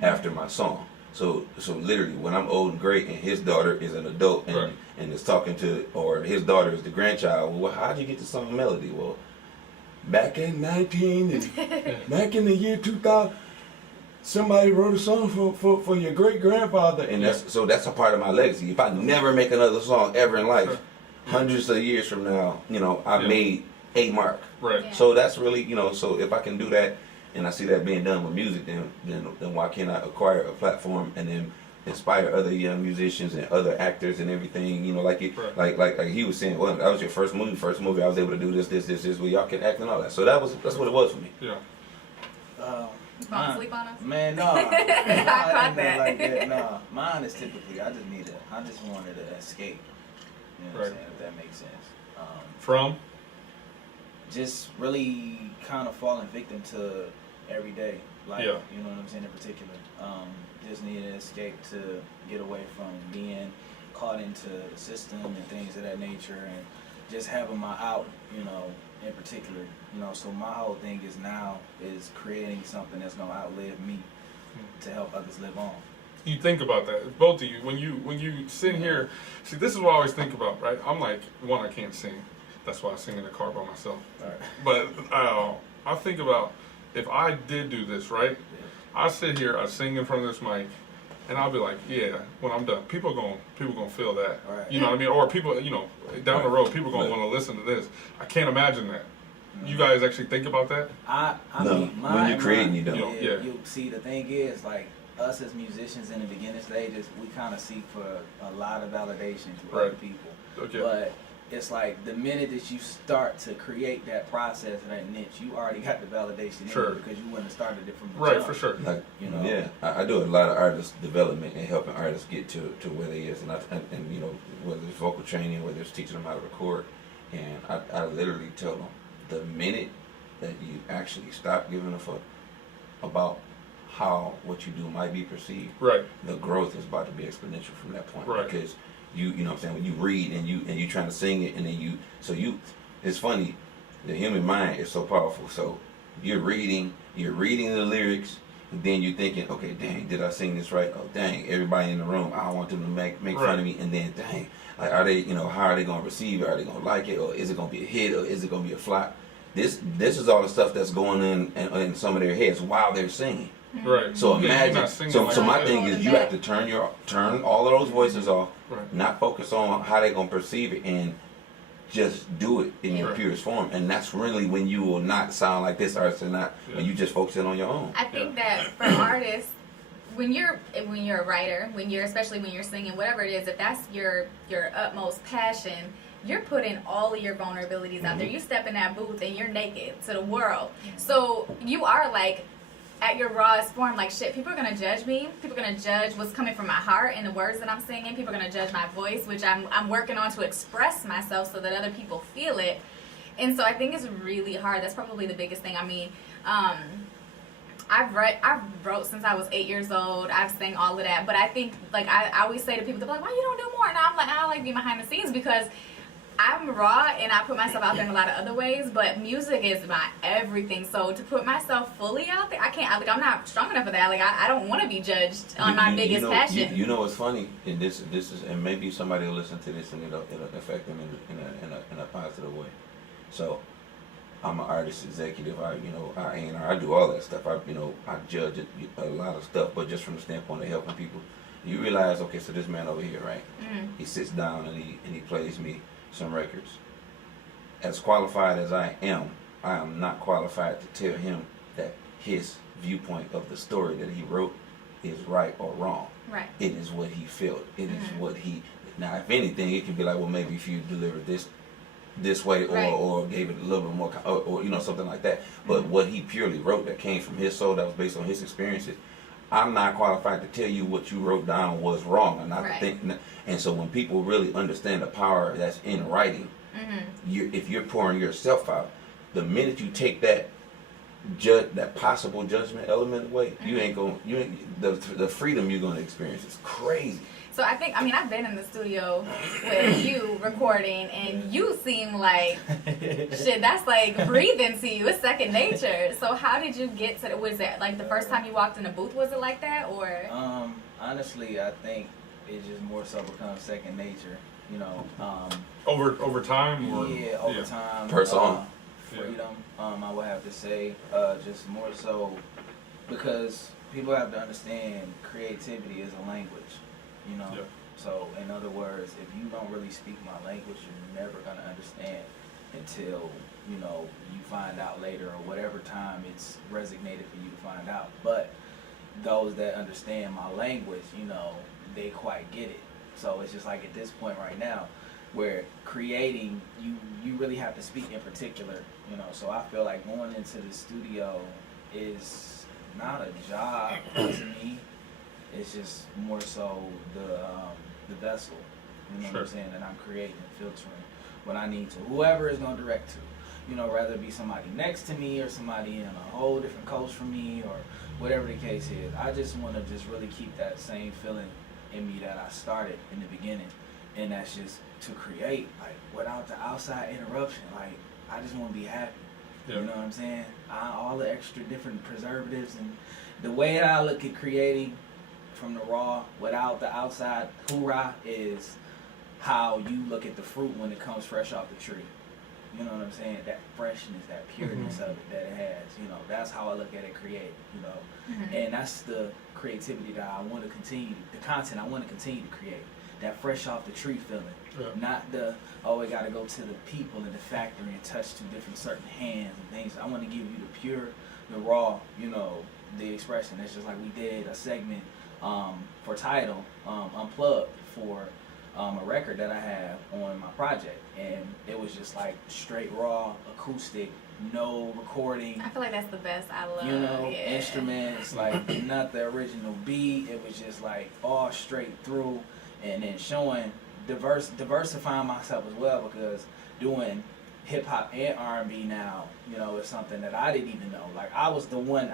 after my song. So literally, when I'm old and great, and his daughter is an adult and is talking to, or his daughter is the grandchild, well, how'd you get the song melody? Well, back in back in the year 2000, somebody wrote a song for your great grandfather, and that's a part of my legacy. If I never make another song ever in life, hundreds of years from now, I made a mark. Right. Yeah. So that's really, so if I can do that, and I see that being done with music, then why can't I acquire a platform and then inspire other young musicians and other actors and everything? Like he was saying, well, that was your first movie. I was able to do this. Well, y'all can act and all that. So that's what it was for me. Yeah. You falling asleep on us? Man, no. I caught that. Like that. No, mine is typically I just wanted to escape. You know what I'm saying? If that makes sense. From? Just really kind of falling victim to every day life. Yeah. You know what I'm saying? In particular, just needed an escape to get away from being caught into the system and things of that nature, and just having my out. In particular, so my whole thing is creating something that's gonna outlive me to help others live on. You think about that, both of you, when you sit here. See, this is what I always think about, right? I'm like, one, I can't sing. That's why I sing in the car by myself. All right. But I think about, if I did do this, right? I sit here, I sing in front of this mic, and I'll be like, yeah, when I'm done, people gonna feel that. Right. You know what I mean? Or people, down the road, people gonna want to listen to this. I can't imagine that. You guys actually think about that? I No, mean, when you're creating, you don't. Yeah. You see, the thing is, like, us as musicians in the beginning stages, we kind of seek for a lot of validation through other people. Okay. But it's like the minute that you start to create that process and that niche, you already got the validation in Sure. you because you wouldn't have started it from the Right, jump. for sure. Like, Yeah. I do a lot of artist development and helping artists get to where they is, and whether it's vocal training, whether it's teaching them how to record, and I literally tell them, the minute that you actually stop giving a fuck about how what you do might be perceived, Right. the growth is about to be exponential from that point. Right. Because you know what I'm saying, when you read and you trying to sing it, and then it's funny, the human mind is so powerful. So you're reading the lyrics, and then you're thinking, okay, dang, did I sing this right? Oh, dang, everybody in the room, I don't want them to make fun of me. And then, dang, like, are they, how are they gonna receive it? Are they gonna like it, or is it gonna be a hit, or is it gonna be a flop? This is all the stuff that's going in some of their heads while they're singing. Right. So Yeah, you're imagine. not singing So like my that. thing is, you have to turn all of those voices off, Right. not focus on how they're gonna perceive it, and just do it in your Right. purest form. And that's really when you will not sound like this artist, and not when you just focus in on your own. I think that for artists, when you're a writer, especially when you're singing, whatever it is, if that's your utmost passion, you're putting all of your vulnerabilities out there. You step in that booth and you're naked to the world. So you are like at your rawest form, like, shit, people are gonna judge me. People are gonna judge what's coming from my heart and the words that I'm singing. People are gonna judge my voice, which I'm working on to express myself so that other people feel it. And so I think it's really hard. That's probably the biggest thing. I mean, I've wrote since I was 8 years old. I've sang all of that. But I think, like, I always say to people, they're like, why you don't do more? And I'm like, I don't like being behind the scenes because I'm raw and I put myself out there in a lot of other ways, but music is my everything. So to put myself fully out there, I can't. I'm not strong enough for that. Like, I don't want to be judged on my biggest passion. You know what's funny? And this is, and maybe somebody will listen to this and it'll affect them in a positive way. So I'm an artist executive. I do all that stuff. I judge a lot of stuff, but just from the standpoint of helping people. You realize, okay, so this man over here, right? Mm-hmm. He sits down and he plays me some records. As qualified as I am not qualified to tell him that his viewpoint of the story that he wrote is right or wrong. Right. It is what he felt. It is what he. Now, if anything, it can be like, well, maybe if you delivered this way, or gave it a little bit more, or something like that. But what he purely wrote, that came from his soul, that was based on his experiences. I'm not qualified to tell you what you wrote down was wrong, and not to think. And so when people really understand the power that's in writing, if you're pouring yourself out, the minute you take that possible judgment element away, the freedom you're gonna experience is crazy. So I think, I mean, I've been in the studio with you recording, and you seem like, shit, that's like breathing to you. It's second nature. So how did you get to was it like the first time you walked in the booth, was it like that, or? Honestly, I think it just more so becomes second nature, you know. Over time, or Yeah, over time. Per song. Freedom, I would have to say, just more so because people have to understand creativity is a language, you know. Yeah. So, in other words, if you don't really speak my language, you're never going to understand until, you know, you find out later or whatever time it's resignated for you to find out. But those that understand my language, you know, they quite get it. So it's just like at this point right now, where creating, you really have to speak in particular, you know. So I feel like going into the studio is not a job to me. It's just more so the vessel, you know what I'm saying, that I'm creating and filtering what I need to. Whoever is going to direct to, you know, rather it be somebody next to me or somebody in a whole different coast from me or whatever the case is. I just want to just really keep that same feeling in me that I started in the beginning, and that's just to create, like, without the outside interruption. Like, I just want to be happy. Yeah. You know what I'm saying? All the extra different preservatives and the way that I look at creating from the raw without the outside hoorah is how you look at the fruit when it comes fresh off the tree. You know what I'm saying? That freshness, that pureness of it that it has. You know, that's how I look at it creating, you know. And that's the creativity that I want to continue, the content I want to continue to create. That fresh off the tree feeling. Yeah. Not the, oh, I got to go to the people in the factory and touch to different certain hands and things. I want to give you the pure, the raw, you know, the expression. It's just like we did a segment for Tidal, Unplugged, for a record that I have on my project. And it was just like straight raw, acoustic, no recording. I feel like that's the best. I love, you know, instruments, like not the original beat. It was just like all straight through, and then showing diversifying myself as well, because doing hip hop and R&B now, you know, is something that I didn't even know. Like I was the one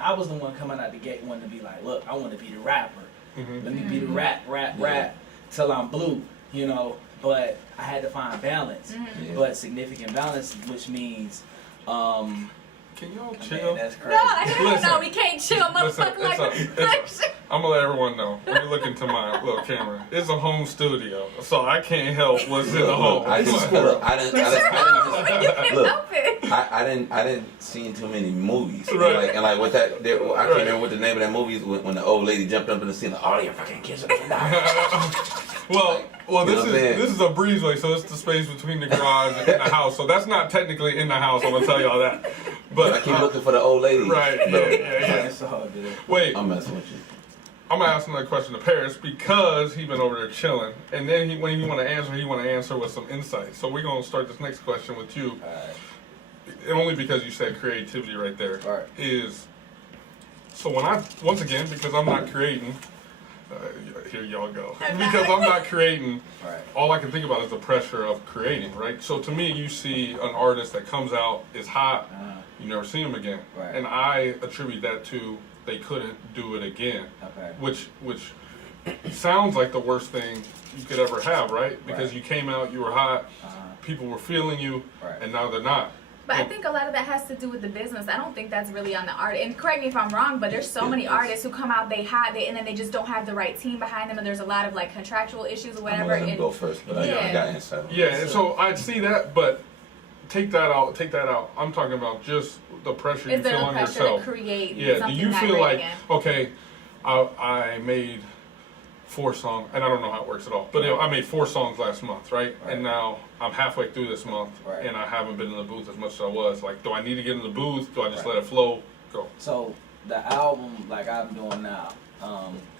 coming out the gate wanting to be like, look, I want to be the rapper. Let me be the rap till I'm blue, you know. But I had to find balance, but significant balance, which means. Can y'all Man, chill? that's crazy. No, we can't chill, motherfucker. I'm gonna let everyone know. Let me look into my little camera. It's a home studio, so I can't help what's in the home. I didn't see too many movies. Right. And like with that, I can't remember what the name of that movie is when the old lady jumped up in the scene. Like, all your fucking kids are gonna die. Well, this is a breezeway, so it's the space between the garage and the house. So that's not technically in the house. I'm gonna tell y'all that. But I keep looking for the old lady. Right. Yeah. It's all good. Wait. I'm messing with you. I'm gonna ask another question to Paris because he been over there chilling, and then when he want to answer with some insight. So we're gonna start this next question with you, and only because you said creativity right there. Right. Is so when once again, because I'm not creating. Here y'all go. Because I'm not creating, all I can think about is the pressure of creating, right? So to me, you see an artist that comes out, is hot, you never see him again. Right. And I attribute that to they couldn't do it again. Okay. Which sounds like the worst thing you could ever have, right? Because you came out, you were hot, people were feeling you, and now they're not. But I think a lot of that has to do with the business. I don't think that's really on the art. And correct me if I'm wrong, but there's so many artists who come out, and then they just don't have the right team behind them, and there's a lot of like contractual issues or whatever. I'm gonna let him go first, but I got insight. Yeah, and so I'd see that, but take that out. I'm talking about just the pressure you feel on yourself. To create Do you feel like, okay, I made 4 songs, and I don't know how it works at all, but I made 4 songs last month, right? And now I'm halfway through this month, and I haven't been in the booth as much as I was. Like, do I need to get in the booth? Do I just let it flow? Go. So the album, like I'm doing now,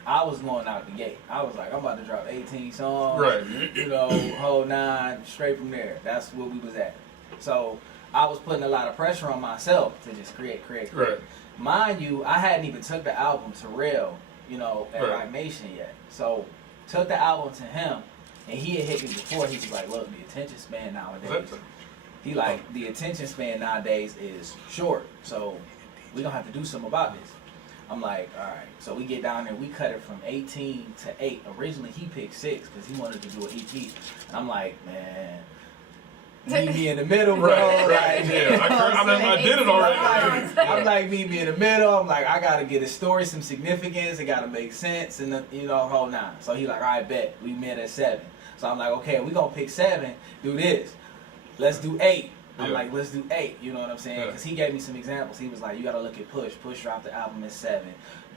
I was going out the gate. I was like, I'm about to drop 18 songs, right? You know, whole 9, straight from there. That's where we was at. So I was putting a lot of pressure on myself to just create. Right. Mind you, I hadn't even took the album to Rail, you know, at Rock Nation yet. So took the album to him, and he had hit me before. He was like, look, the attention span nowadays. The attention span nowadays is short. So we're gonna have to do something about this. I'm like, all right. So we get down there. We cut it from 18 to 8. Originally, he picked 6 because he wanted to do an EP. And I'm like, man, meet me in the middle, bro. Right. Yeah, I did it already. I'm like, meet me in the middle. I'm like, I gotta get a story, some significance. It gotta make sense, and whole nine. So he like, all right, bet. We met at 7. So I'm like, okay, we gonna pick 7. Do this. Let's do 8. I'm like, let's do 8. You know what I'm saying? Because he gave me some examples. He was like, you gotta look at Push. Push dropped the album at 7.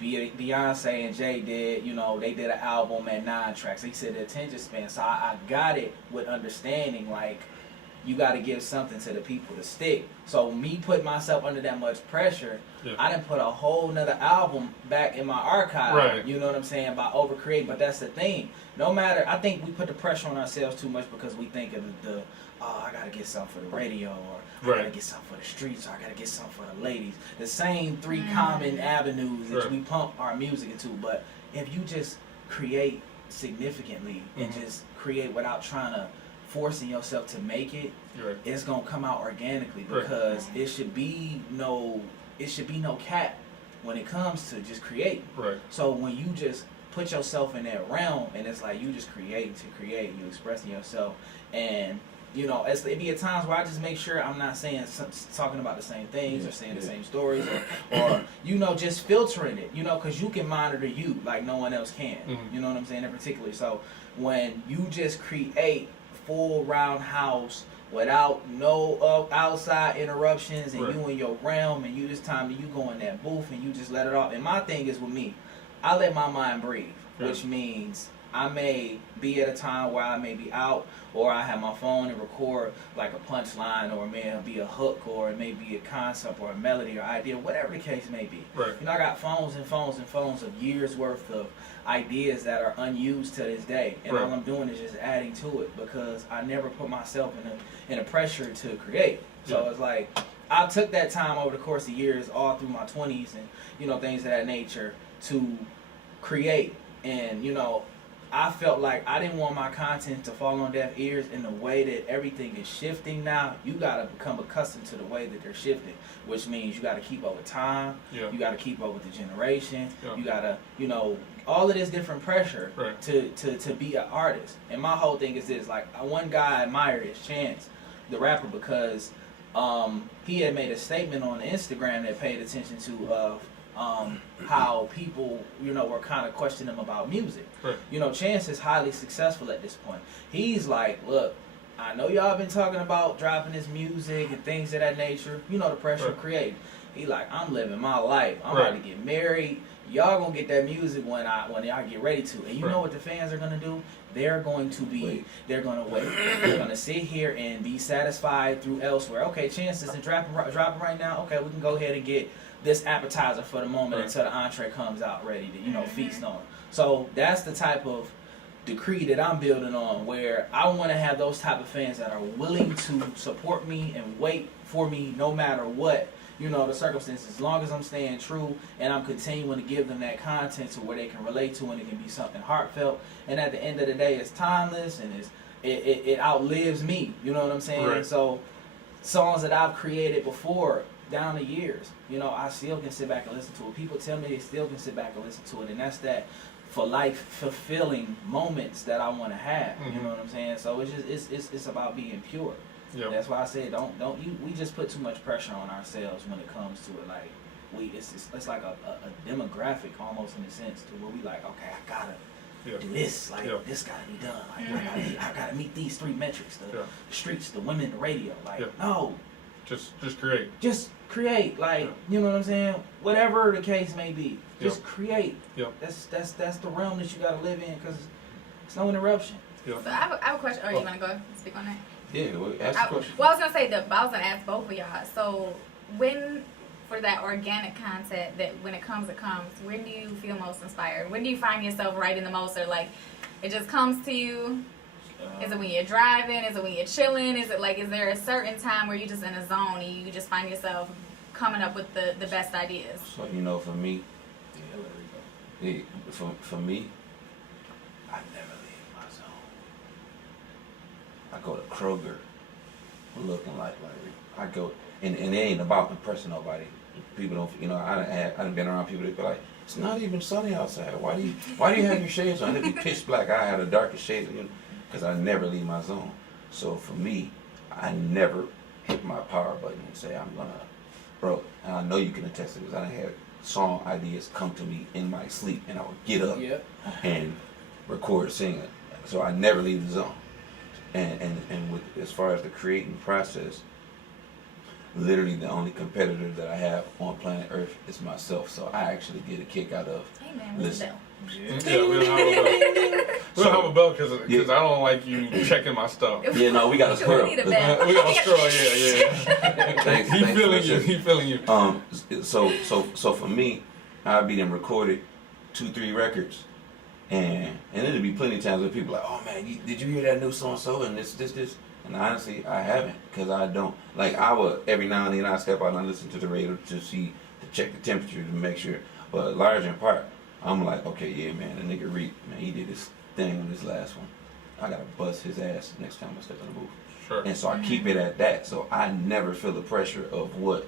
Beyonce and Jay did, they did an album at 9 tracks. He said the attention span. So I got it with understanding, like, you got to give something to the people to stick. So me putting myself under that much pressure, I didn't put a whole nother album back in my archive. Right. You know what I'm saying? By overcreating. But that's the thing. No matter, I think we put the pressure on ourselves too much because we think of I got to get something for the radio, or I got to get something for the streets, or I got to get something for the ladies. The same 3 common avenues that we pump our music into. But if you just create significantly and just create without trying to forcing yourself to make it, it's gonna come out organically because it should be no cap when it comes to just creating. Right. So when you just put yourself in that realm and it's like you just create, you expressing yourself, and it be at times where I just make sure I'm not talking about the same things or saying the same stories or just filtering it, because you can monitor you like no one else can. You know what I'm saying? In particular, so when you just create full roundhouse without no outside interruptions and you in your realm and you you go in that booth and you just let it off. And my thing is with me, I let my mind breathe, which means I may be at a time where I may be out or I have my phone and record like a punchline, or it may be a hook, or it may be a concept or a melody or idea, whatever the case may be. Right. I got phones and phones and phones of years worth of ideas that are unused to this day, and all I'm doing is just adding to it because I never put myself in a pressure to create. So it's like I took that time over the course of years, all through my 20s and things of that nature, to create. And I felt like I didn't want my content to fall on deaf ears in the way that everything is shifting now. You got to become accustomed to the way that they're shifting, which means you got to keep up with time. Yeah. You got to keep up with the generation. Yeah. You got to, all of this different pressure to be an artist. And my whole thing is this, like, one guy I admire is Chance, the rapper, because he had made a statement on Instagram that paid attention to how people, were kind of questioning him about music. Right. Chance is highly successful at this point. He's like, look, I know y'all been talking about dropping his music and things of that nature. The pressure of creating. He like, I'm living my life. I'm about to get married. Y'all gonna get that music when y'all get ready to. And you know what the fans are gonna do? They're going to wait. They're gonna sit here and be satisfied through elsewhere. Okay, Chance isn't dropping right now. Okay, we can go ahead and get this appetizer for the moment until the entree comes out ready to, feast on. So that's the type of decree that I'm building on, where I want to have those type of fans that are willing to support me and wait for me no matter what, the circumstances, as long as I'm staying true and I'm continuing to give them that content to where they can relate to and it can be something heartfelt. And at the end of the day, it's timeless and it outlives me. You know what I'm saying? Right. So songs that I've created before, down the years, I still can sit back and listen to it. People tell me they still can sit back and listen to it, and that's that for life fulfilling moments that I want to have. You know what I'm saying? So it's about being pure. Yep. That's why I said we just put too much pressure on ourselves when it comes to it. Like it's like a demographic almost, in a sense, to where we like, okay, I gotta do this, like this gotta be done. Like I gotta meet these 3 metrics: the streets, the women, the radio. Like no. Just create. Just create, like, you know what I'm saying? Whatever the case may be, just create. Yep. That's the realm that you gotta live in, because it's no interruption. Yep. So I have a question. Oh, you wanna go speak on that? Yeah, well, ask the question. Well, I was gonna say I was gonna ask both of y'all. So for that organic content, that when it comes, when do you feel most inspired? When do you find yourself writing the most, or like it just comes to you? Is it when you're driving? Is it when you're chilling? Is there a certain time where you're just in a zone and you just find yourself coming up with the best ideas? So, for me, for me, I never leave my zone. I go to Kroger looking like I go, and it ain't about impressing nobody. people don't, you know, I done been around people that be like, it's not even sunny outside. Why do you have your shades on? It'd be pitch black. I had a darker shade, you know, because I never leave my zone. So for me, I never hit my power button and say I'm gonna, bro. And I know you can attest to this. I done had song ideas come to me in my sleep, and I would get up and record singing. So I never leave the zone. And with as far as the creating process, literally the only competitor that I have on planet Earth is myself. So I actually get a kick out of listen. Yeah, we don't have a belt because I don't like you checking my stuff. Yeah, no, we got a squirrel. We got a squirrel. Yeah. Thanks, He feeling you. So for me, I'd be them recorded 2-3 records, and it'd be plenty of times where people like, oh man, did you hear that new so and so and this, and honestly, I haven't, because I don't like. I would every now and then I step out and I listen to the radio to check the temperature to make sure, but large in part, I'm like, okay, yeah, man, the nigga Reek, man, he did this thing on this last one. I gotta bust his ass next time I step in the booth. Sure. And so I keep it at that. So I never feel the pressure of what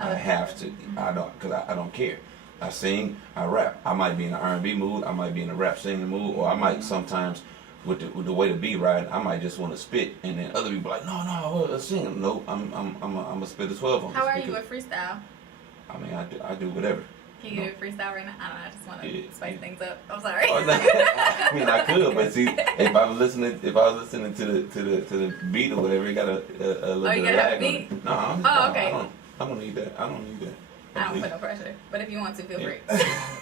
I have to. I don't care. I sing, I rap. I might be in an R&B mood. I might be in a rap singing mood, or I might sometimes, with the way the beat ride, I might just want to spit, and then other people like, no, sing. No, I'm a spit a 12 on this. How are you with freestyle? I mean, I do whatever. Can you do freestyle right now? I don't know. I just want to spice things up. I'm sorry. I mean, I could, but see, if I was listening to the beat or whatever, it got a little bit of lag on it. No, okay. I don't need that. I don't need that. I don't put no pressure. But if you want to, feel free.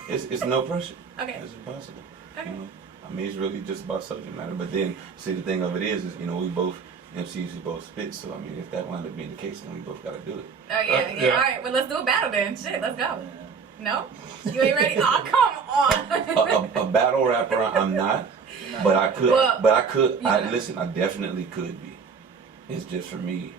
It's no pressure. Okay. It's impossible. Okay. You know? I mean, it's really just about subject matter. But then, see, the thing of it is you know, we both MCs, we both spit. So I mean, if that wound up being the case, then we both got to do it. Oh yeah. All right. Well, let's do a battle then. Shit, let's go. No? You ain't ready? Oh, come on. a battle rapper, I'm not, but I could. Well, Listen, I definitely could be. It's just for me.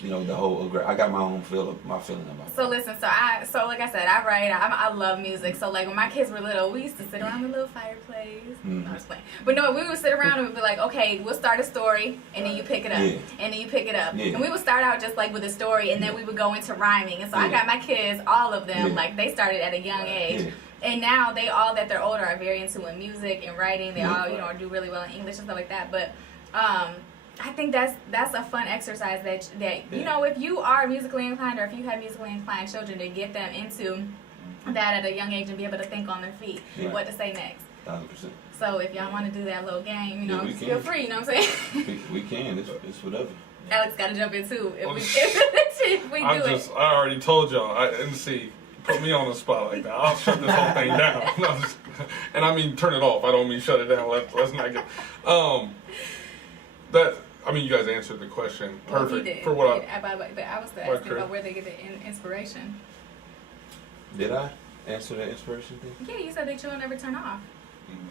You know, the whole. I got my own feeling about it. So listen, so like I said, I write. I love music. So like when my kids were little, we used to sit around the little fireplace. No, I'm just playing. But no, we would sit around and we'd be like, okay, we'll start a story, and then you pick it up, and then you pick it up, and we would start out just like with a story, and then we would go into rhyming. And so I got my kids, all of them, like they started at a young age. And now they all that they're older are very into music and writing. They all, you know, do really well in English and stuff like that. But I think that's a fun exercise that you know, if you are musically inclined or if you have musically inclined children, to get them into that at a young age and be able to think on their feet, what to say next. 100%. So if y'all want to do that little game, you know, feel free. You know what I'm saying? We can. It's whatever. Alex got to jump in too if we do it. I already told y'all. And see, put me on the spot like that. I'll shut this whole thing down. And I mean, turn it off. I don't mean shut it down. Let's not get. You guys answered the question perfect. Well, did. For what but I was asking about where they get the inspiration. Did I answer that inspiration thing? Yeah, you said that you'll never turn off.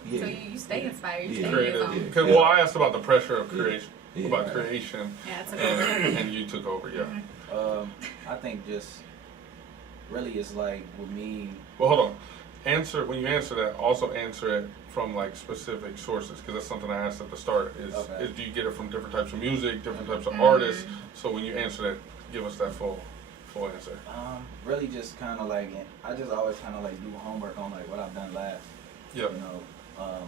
Yeah. So you stay inspired. You stay creative. in Well, I asked about the pressure of creation, about creation, I took over. and you took over. Yeah. I think just really it's like with me. Well, hold on. When you answer that, also answer it from like specific sources, because that's something I asked at the start. Is do you get it from different types of music, different types of artists? So when you answer that, give us that full answer. Really just kind of like, I just always kind of like do homework on like what I've done last. Yeah. You know,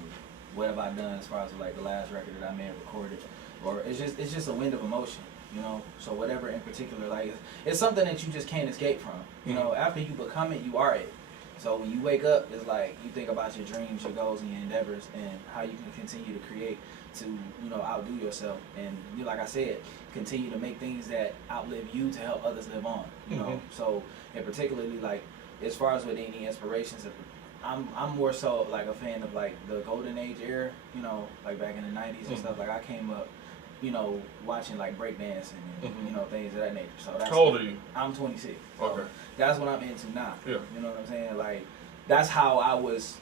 what have I done as far as like the last record that I may have recorded, or it's just a wind of emotion. You know, so whatever in particular, like it's something that you just can't escape from. You know, after you become it, you are it. So when you wake up, it's like you think about your dreams, your goals, and your endeavors, and how you can continue to create to, you know, outdo yourself. And you know, like I said, continue to make things that outlive you to help others live on. You know, so and particularly like as far as with any inspirations, I'm more so like a fan of like the golden age era. You know, like back in the '90s and stuff. Like I came up, you know, watching like breakdancing and you know, things of that nature. So that's, how old are you? I'm 26. So Okay. that's what I'm into now. Yeah. You know what I'm saying? Like that's how I was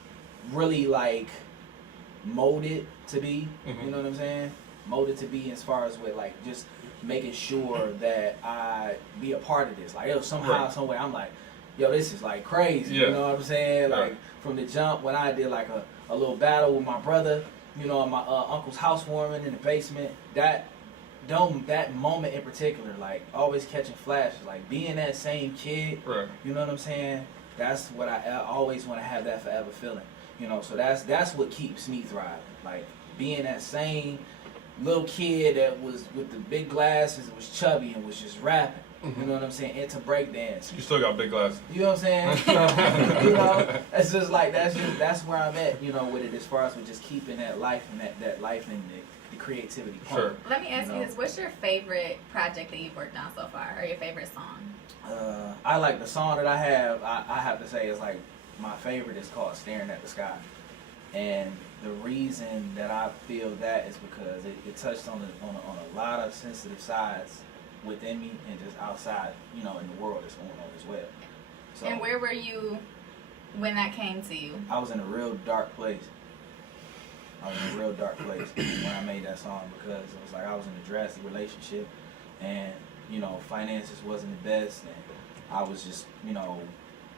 really like molded to be. You know what I'm saying? Molded to be as far as with like just making sure that I be a part of this. Like it was somehow, some way I'm like, yo, this is like crazy. Yeah. You know what I'm saying? Like from the jump when I did like a little battle with my brother, you know, my uncle's housewarming in the basement, that that moment in particular, like always catching flashes, like being that same kid. Right. You know what I'm saying? That's what I always want to have, that forever feeling. You know, so that's what keeps me thriving. Like being that same little kid that was with the big glasses and was chubby and was just rapping. You know what I'm saying? Into breakdance. You still got big glasses. You know what I'm saying? You know, it's just like that's where I'm at. You know, with it as far as with just keeping that life and that life and the creativity part. Sure. Let me ask you this: what's your favorite project that you've worked on so far, or your favorite song? I like the song that I have. I have to say is like my favorite is called "Staring at the Sky," and the reason that I feel that is because it touched on a lot of sensitive sides within me and just outside, you know, in the world that's going on as well. So, And where were you when that came to you? I was in a real dark place. When I made that song, because it was like I was in a drastic relationship and, you know, finances wasn't the best, and I was just, you know,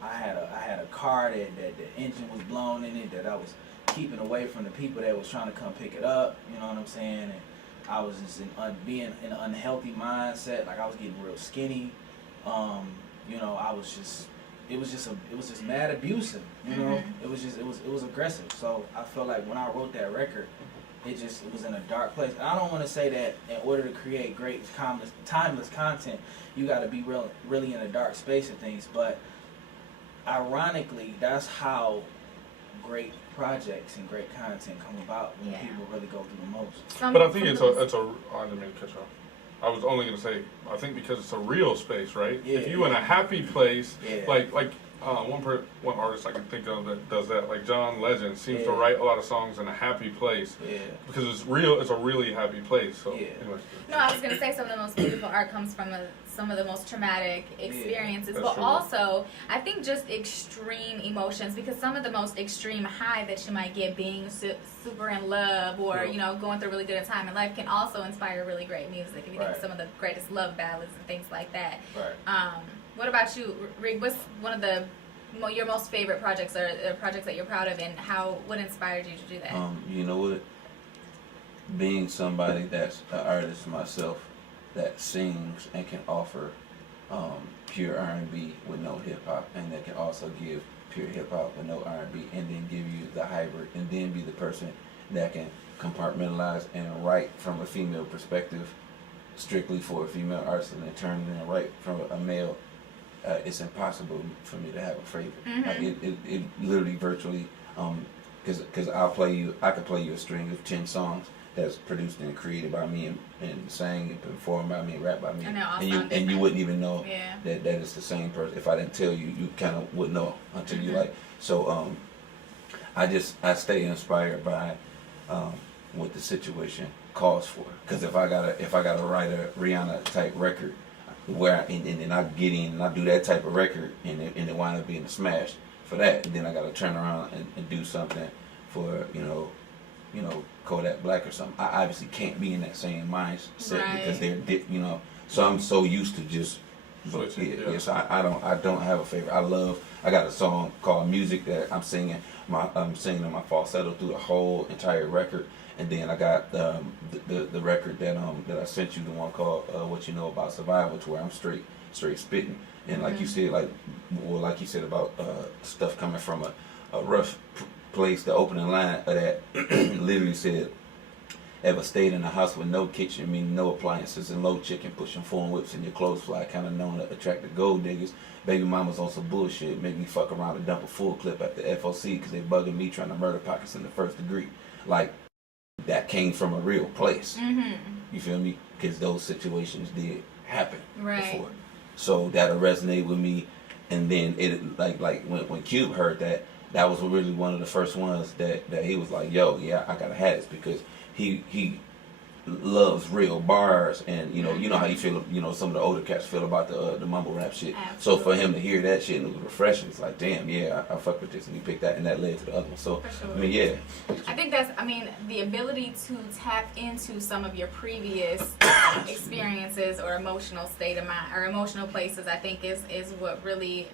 I had a car that the engine was blown in it, that I was keeping away from the people that was trying to come pick it up, you know what I'm saying? And I was just being in an unhealthy mindset. Like I was getting real skinny. You know, it was just mad abusive. You know, it was aggressive. So I felt like when I wrote that record, it was in a dark place. And I don't want to say that in order to create great timeless content, you got to be really in a dark space of things. But ironically, that's how great projects and great content come about when people really go through the most. But I think it's a. I didn't mean to cut you off. I was only going to say, I think because it's a real space, right? Yeah, if you in a happy place, Yeah. like one artist I can think of that does that, like John Legend, seems to Yeah. write a lot of songs in a happy place. Yeah. Because it's real. It's a really happy place. So, Yeah. anyway. No, I was gonna say some of the most beautiful art comes from some of the most traumatic experiences, that's but true. also I think just extreme emotions, because some of the most extreme high that you might get being super in love or Yeah. you know going through a really good time in life can also inspire really great music. If you think of Right. some of the greatest love ballads and things like that. Right. What about you, Rig? What's one of your most favorite projects or projects that you're proud of, and what inspired you to do that? You know what? Being somebody that's an artist myself, that sings and can offer pure R&B with no hip hop, and that can also give pure hip hop with no R&B, and then give you the hybrid, and then be the person that can compartmentalize and write from a female perspective, strictly for a female artist, and then turn it and write from a male. It's impossible for me to have a favorite. Like it literally virtually, because I could play you a string of 10 songs that's produced and created by me and sang and performed by me and rapped by me, And they're all and sound you different. wouldn't even know Yeah. that it's the same person. If I didn't tell you, you kind of would know until you like. So I stay inspired by what the situation calls for. Because if I gotta write a Rihanna type record, where and then I get in and I do that type of record and it wind up being a smash for that, and then I gotta turn around and do something for you know Kodak Black or something. I obviously can't be in that same mindset because they're so I'm so used to just so I don't have a favorite. I got a song called Music that I'm singing in my falsetto through the whole entire record. And then I got the record that I sent you, the one called What You Know About Survival, to where I'm straight spitting. And like you said, like you said about stuff coming from a rough place, the opening line of that literally said, ever stayed in a house with no kitchen, meaning no appliances, and low chicken, pushing foreign whips and your clothes fly, kind of known to attract the gold diggers. Baby mama's on some bullshit, make me fuck around and dump a full clip at the FOC because they bugging me trying to murder pockets in the first degree. Like, that came from a real place. You feel me? Because those situations did happen before. So that'll resonate with me. And then it like when Cube heard that was really one of the first ones that he was like, yo, yeah, I gotta have this, because he loves real bars, and you know how you feel, some of the older cats feel about the mumble rap shit. Absolutely. So for him to hear that shit and it was refreshing, it's like, damn, yeah, I fuck with this, and he picked that, and that led to the other one. So For sure. I mean, yeah. I think the ability to tap into some of your previous experiences or emotional state of mind or emotional places, I think is what really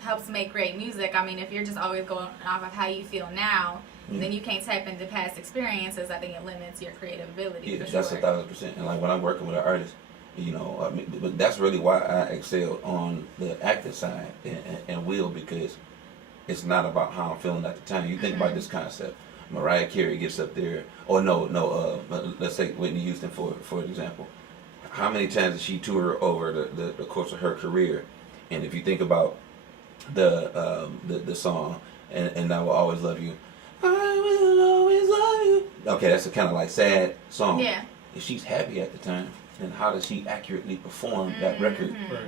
helps make great music. I mean, if you're just always going off of how you feel now, then you can't tap into past experiences. I think it limits your creative ability. Yeah, for that's sure. 1,000%. And like when I'm working with an artist, you know, I mean, but that's really why I excel on the acting side and will, because it's not about how I'm feeling at the time. You think about this concept. Mariah Carey gets up there, or let's take Whitney Houston for example. How many times did she tour over the course of her career? And if you think about the song, and I Will Always Love You, I will always love you. Okay, that's a kind of like sad song. Yeah. If she's happy at the time, then how does she accurately perform that record? Right.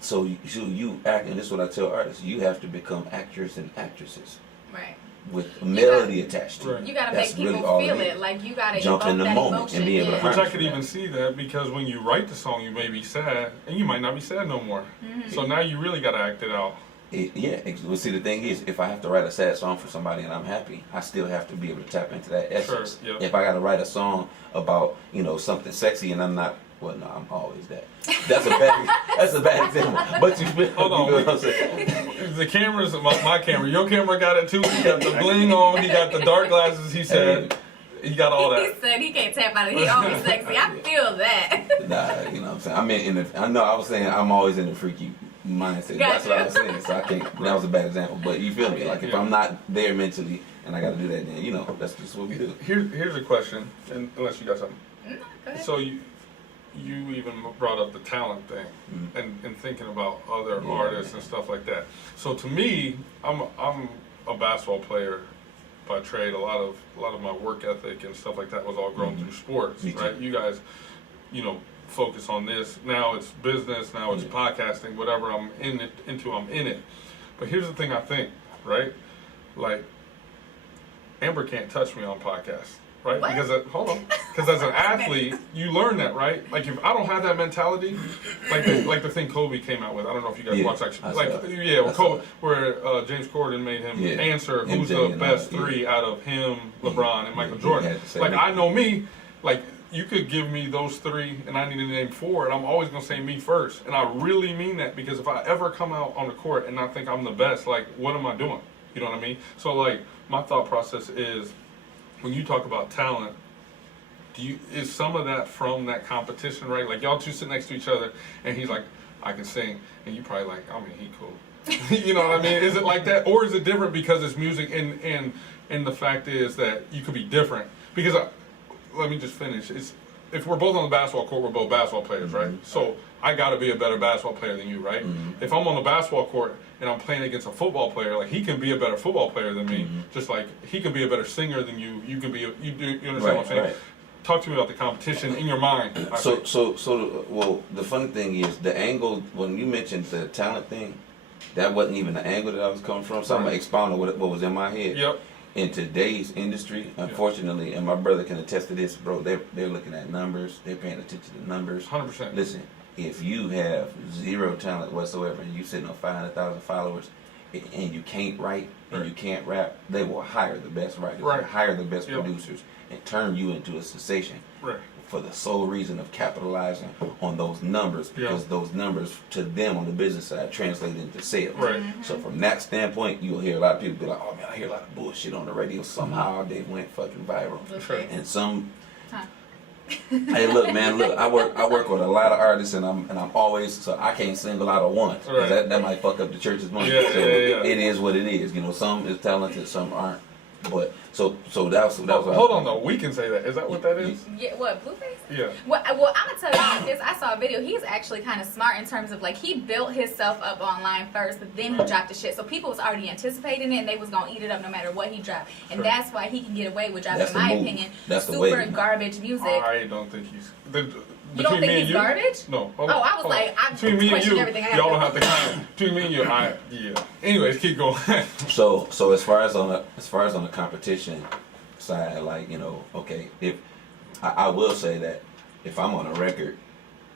So you act, and this is what I tell artists: you have to become actors and actresses Right. with melody attached to it. Right. You gotta That's make people really all feel it it. is. Like you gotta Jump in evoke the that moment emotion. and be able to yeah. Which I harness could that. even see that, because when you write the song, you may be sad, and you might not be sad no more. So now you really got to act it out. Well, see, the thing is, if I have to write a sad song for somebody and I'm happy, I still have to be able to tap into that essence. Sure, yeah. If I got to write a song about, you know, something sexy and I'm not, well, no, I'm always that. That's a bad example. But you feel, Hold on. you know what I'm saying? The camera's my camera. Your camera got it too. He got the bling on. He got the dark glasses. He said he got all He that. said he can't tap out of it. He always sexy. I feel that. Nah, you know what I'm saying? I mean, I know I was saying I'm always in the freaky mindset. That's what I was saying. So I can't. That was a bad example. But you feel me? Like if I'm not there mentally and I got to do that, then you know that's just what we do. Here's a question, and unless you got something. No, go ahead. So you even brought up the talent thing, and thinking about other artists and stuff like that. So to me, I'm a basketball player by trade. A lot of my work ethic and stuff like that was all grown through sports, Me too. right? You guys, you know, focus on this. Now it's business. Now it's podcasting. Whatever I'm in it. But here's the thing I think, right? Like, Amber can't touch me on podcasts, right? What? Because as an athlete, you learn that, right? Like if I don't have that mentality, like the thing Kobe came out with. I don't know if you guys Yeah, watch that. I Like saw it. yeah, I with saw Kobe, it. where James Corden made him Yeah. answer who's MJ the and best all that, three out of him, LeBron, and Michael He Jordan. had to say Like that. I know me, like. You could give me those three, and I need to name four, and I'm always gonna say me first. And I really mean that, because if I ever come out on the court and I think I'm the best, like, what am I doing? You know what I mean? So, like, my thought process is, when you talk about talent, is some of that from that competition, right? Like, y'all two sit next to each other, and he's like, I can sing, and you probably like, I mean, he cool. You know what I mean? Is it like that, or is it different because it's music, and the fact is that you could be different? Because let me just finish. If we're both on the basketball court, we're both basketball players, right? So I got to be a better basketball player than you, right? If I'm on the basketball court and I'm playing against a football player, like he can be a better football player than me, just like he can be a better singer than you. You can be. You understand what I'm saying? Right. Talk to me about the competition in your mind. Well, the funny thing is the angle when you mentioned the talent thing, that wasn't even the angle that I was coming from. So I'm gonna expound on what was in my head. Yep. In today's industry, unfortunately, and my brother can attest to this, bro, they're looking at numbers, they're paying attention to numbers. 100%. Listen, if you have zero talent whatsoever and you sitting on 500,000 followers and you can't write and you can't rap, they will hire the best writers, Right. hire the best Yep. producers, and turn you into a sensation. Right. For the sole reason of capitalizing on those numbers, because those numbers to them on the business side translate into sales. Right. So from that standpoint, you'll hear a lot of people be like, "Oh man, I hear a lot of bullshit on the radio. Somehow they went fucking viral." Sure. And some, Huh. hey, look, man, look, I work with a lot of artists, and I'm always, so I can't single out of one, 'cause Right. that might fuck up the church's money. Yeah, So yeah. it is what it is. You know, some is talented, some aren't. But so that was what I Hold on though. We can say that. Is that what that is? Yeah, what, Blueface? Yeah. Well, I'm gonna tell you this. I saw a video. He's actually kind of smart in terms of like he built himself up online first, then he dropped the shit. So people was already anticipating it, and they was gonna eat it up no matter what he dropped. And Sure. that's why he can get away with dropping, That's in the my move. opinion, That's the super way. garbage music. I don't think he's. You don't think he's garbage? No. Oh, I was like, I between me and questioned you, everything I y'all got. don't have to comment. Between me and you, yeah. Anyways, keep going. So as far as on the competition side, like, you know, okay, if I will say that if I'm on a record,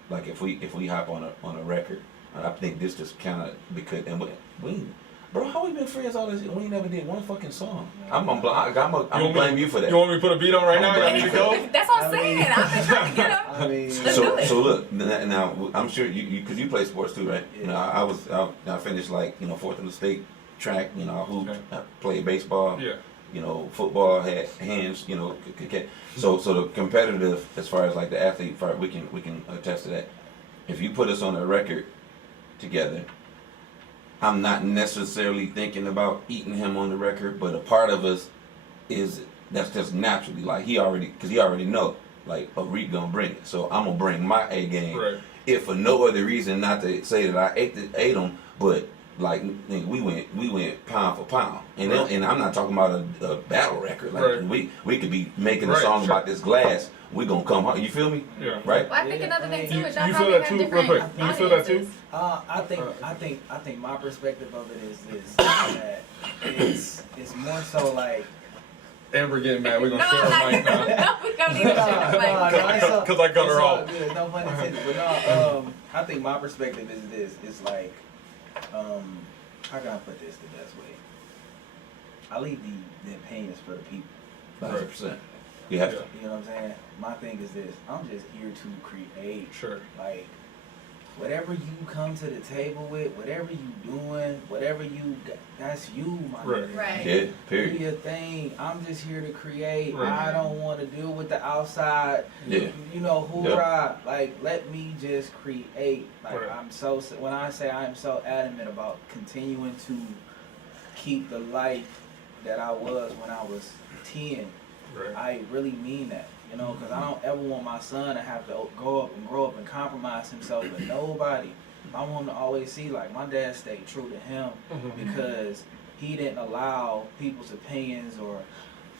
like if we hop on a record, and I think this just kind of because and we bro, how we been friends all this? We ain't never did one fucking song. I'm gonna blame you for that. You want me to put a beat on right now? You need to go. That's what I'm saying. I've been trying to get him. I mean, Let's do it. So look now, I'm sure you because you play sports too, right? You know, I finished like, you know, fourth in the state track. You know, I hooped, Okay. I played baseball. Yeah. You know, football had hands. You know, so the competitive as far as like the athlete part, we can attest to that. If you put us on a record together, I'm not necessarily thinking about eating him on the record, but a part of us is that's just naturally like he already know like Reek gonna bring it, so I'm gonna bring my A game. Right. If for no other reason, not to say that I ate him, but like nigga, we went pound for pound, and Right. and I'm not talking about a battle record. Like Right. we could be making a Right, song sure. about this glass. We gonna come home. You feel me? Yeah. Right. Well, I think another thing too You- is y'all you probably feel that have too? Real different quick. You feel that too? audiences. I think my perspective of it is this: that it's more so like. Amber getting mad. We're No, gonna share I'm her mic not. now. No, we don't need to share the mic. Because I got her off. Good, no pun intended. But no, I think my perspective is this: it's like, how can I put this the best way? I leave the opinions for the people. 100%. You have to. You know what I'm saying? My thing is this: I'm just here to create. Sure. Like, whatever you come to the table with, whatever you doing, whatever you got, that's you, my Right. nigga. Right. Yeah. Do Period. your thing. I'm just here to create. Right. I don't want to deal with the outside. Yeah. You know, hoorah. Like, let me just create. Like, Right. when I say I'm so adamant about continuing to keep the life that I was when I was 10, Right. I really mean that. You know, because I don't ever want my son to have to grow up and compromise himself with nobody. I want him to always see, like, my dad stayed true to him Mhm. because he didn't allow people's opinions or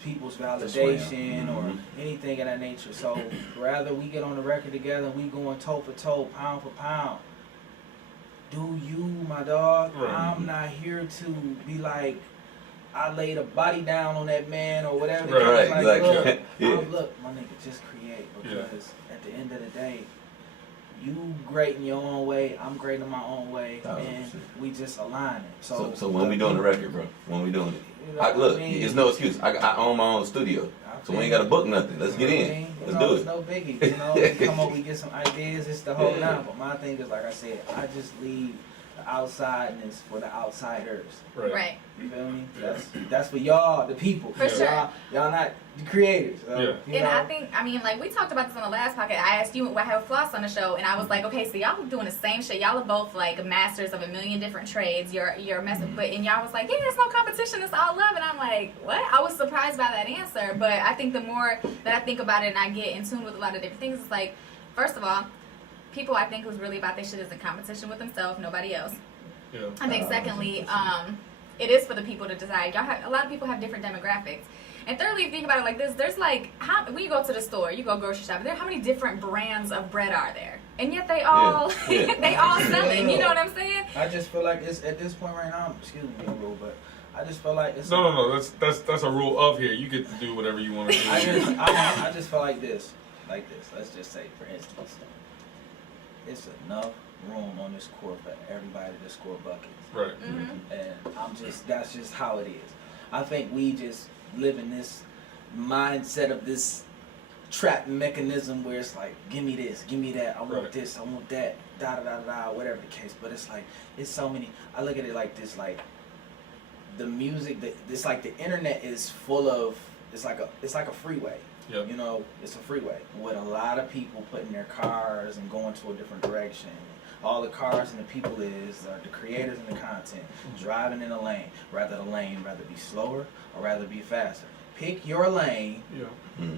people's sway validation him. or Mhm. anything of that nature. So rather we get on the record together and we going toe for toe, pound for pound. Do you, my dog? Right. I'm not here to be like, I laid a body down on that man or whatever. Right, Like, exactly. look, Yeah. look, my nigga, just create, Yeah. because at the end of the day, you great in your own way, I'm great in my own way, 100%. and we just aligning. So when we doing the record, bro? When we doing it? You know what I Look, mean? it's no excuse. I own my own studio, so we ain't got to book nothing. Let's get in. Let's do It's it. no biggie. You know, we come up, we get some ideas. It's the whole nine. But my thing is, like I said, I just leave the outsideness for the outsiders. Right. Right. You feel me? Yeah. That's for y'all, the people. For sure. Y'all not the creators. Yeah. You And know? I think, I mean, like, we talked about this on the last podcast. I asked you, I have Floss on the show, and I was like, okay, so y'all doing the same shit. Y'all are both, like, masters of a million different trades. You're messing, but, and y'all was like, yeah, it's no competition, it's all love. And I'm like, what? I was surprised by that answer. But I think the more that I think about it and I get in tune with a lot of different things, it's like, first of all, people I think who's really about this shit is in competition with themselves, nobody else. Yeah. I think secondly, it is for the people to decide. A lot of people have different demographics. And thirdly, if you think about it like this, there's like, when you go to the store, you go grocery shopping, how many different brands of bread are there? And yet they all, Yeah. they all sell it, you know what I'm saying? I just feel like it's at this point right now. Excuse me, bro, but I just feel like it's. No. That's a rule of here. You get to do whatever you want to do. I just feel like this. Let's just say, for instance, it's enough room on this court for everybody to score buckets. Right. And that's just how it is. I think we just live in this mindset of this trap mechanism where it's like, give me this, give me that, I want Right. this, I want that, da da da da, whatever the case. But it's like, it's so many. I look at it like this, like the music, it's like the internet is full of. It's like a freeway. Yeah. You know, it's a freeway with a lot of people putting their cars and going to a different direction. All the cars and the people is the creators and the content driving in a lane. Rather be slower or rather be faster. Pick your lane, Yeah.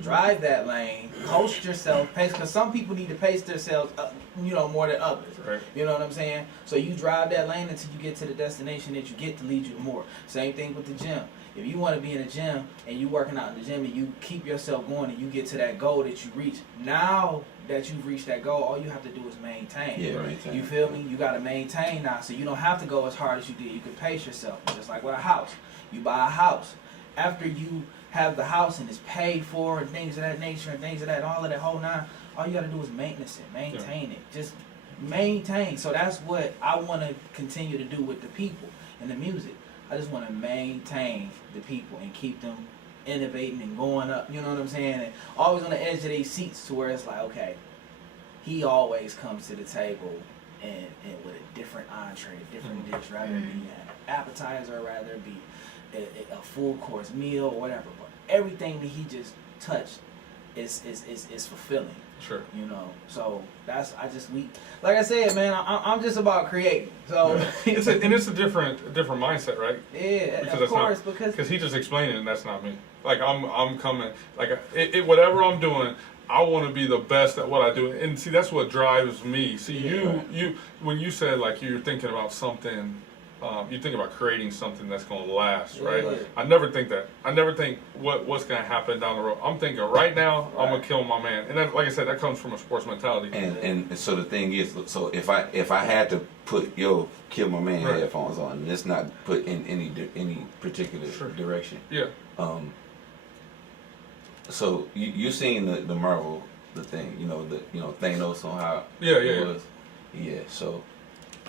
drive that lane, post yourself, pace. Because some people need to pace themselves, more than others. Right. You know what I'm saying? So you drive that lane until you get to the destination that you get to lead you to more. Same thing with the gym. If you want to be in a gym and you working out in the gym and you keep yourself going and you get to that goal that you reach, now that you've reached that goal, all you have to do is maintain. Yeah, maintain. You feel me? You got to maintain now, so you don't have to go as hard as you did. You can pace yourself. Just like with a house. You buy a house. After you have the house and it's paid for and things of that nature and things of that, all of that whole nine, all you got to do is maintenance it, maintain it. Just maintain. So that's what I want to continue to do with the people and the music. I just want to maintain the people and keep them innovating and going up, you know what I'm saying? And always on the edge of their seats to where it's like, okay, he always comes to the table and with a different entree, different dish, rather it be an appetizer, rather it be a full course meal or whatever, but everything that he just touched is fulfilling. Sure. You know, so like I said, man, I'm just about creating. So It's a different mindset, right? yeah, Because of course, because he just explained it, and that's not me. Like I'm coming, like whatever I'm doing, I want to be the best at what I do, and see that's what drives me. See, you when you said like you're thinking about something. You think about creating something that's going to last, right? Yeah. I never think that. I never think what's going to happen down the road. I'm thinking right now, I'm going to kill my man. And then, like I said, that comes from a sports mentality. And so the thing is, so if I had to put kill my man Right. headphones on, and let's not put in any particular direction. Yeah. So you seen the Marvel thing, Thanos on how Yeah. it was. Yeah. So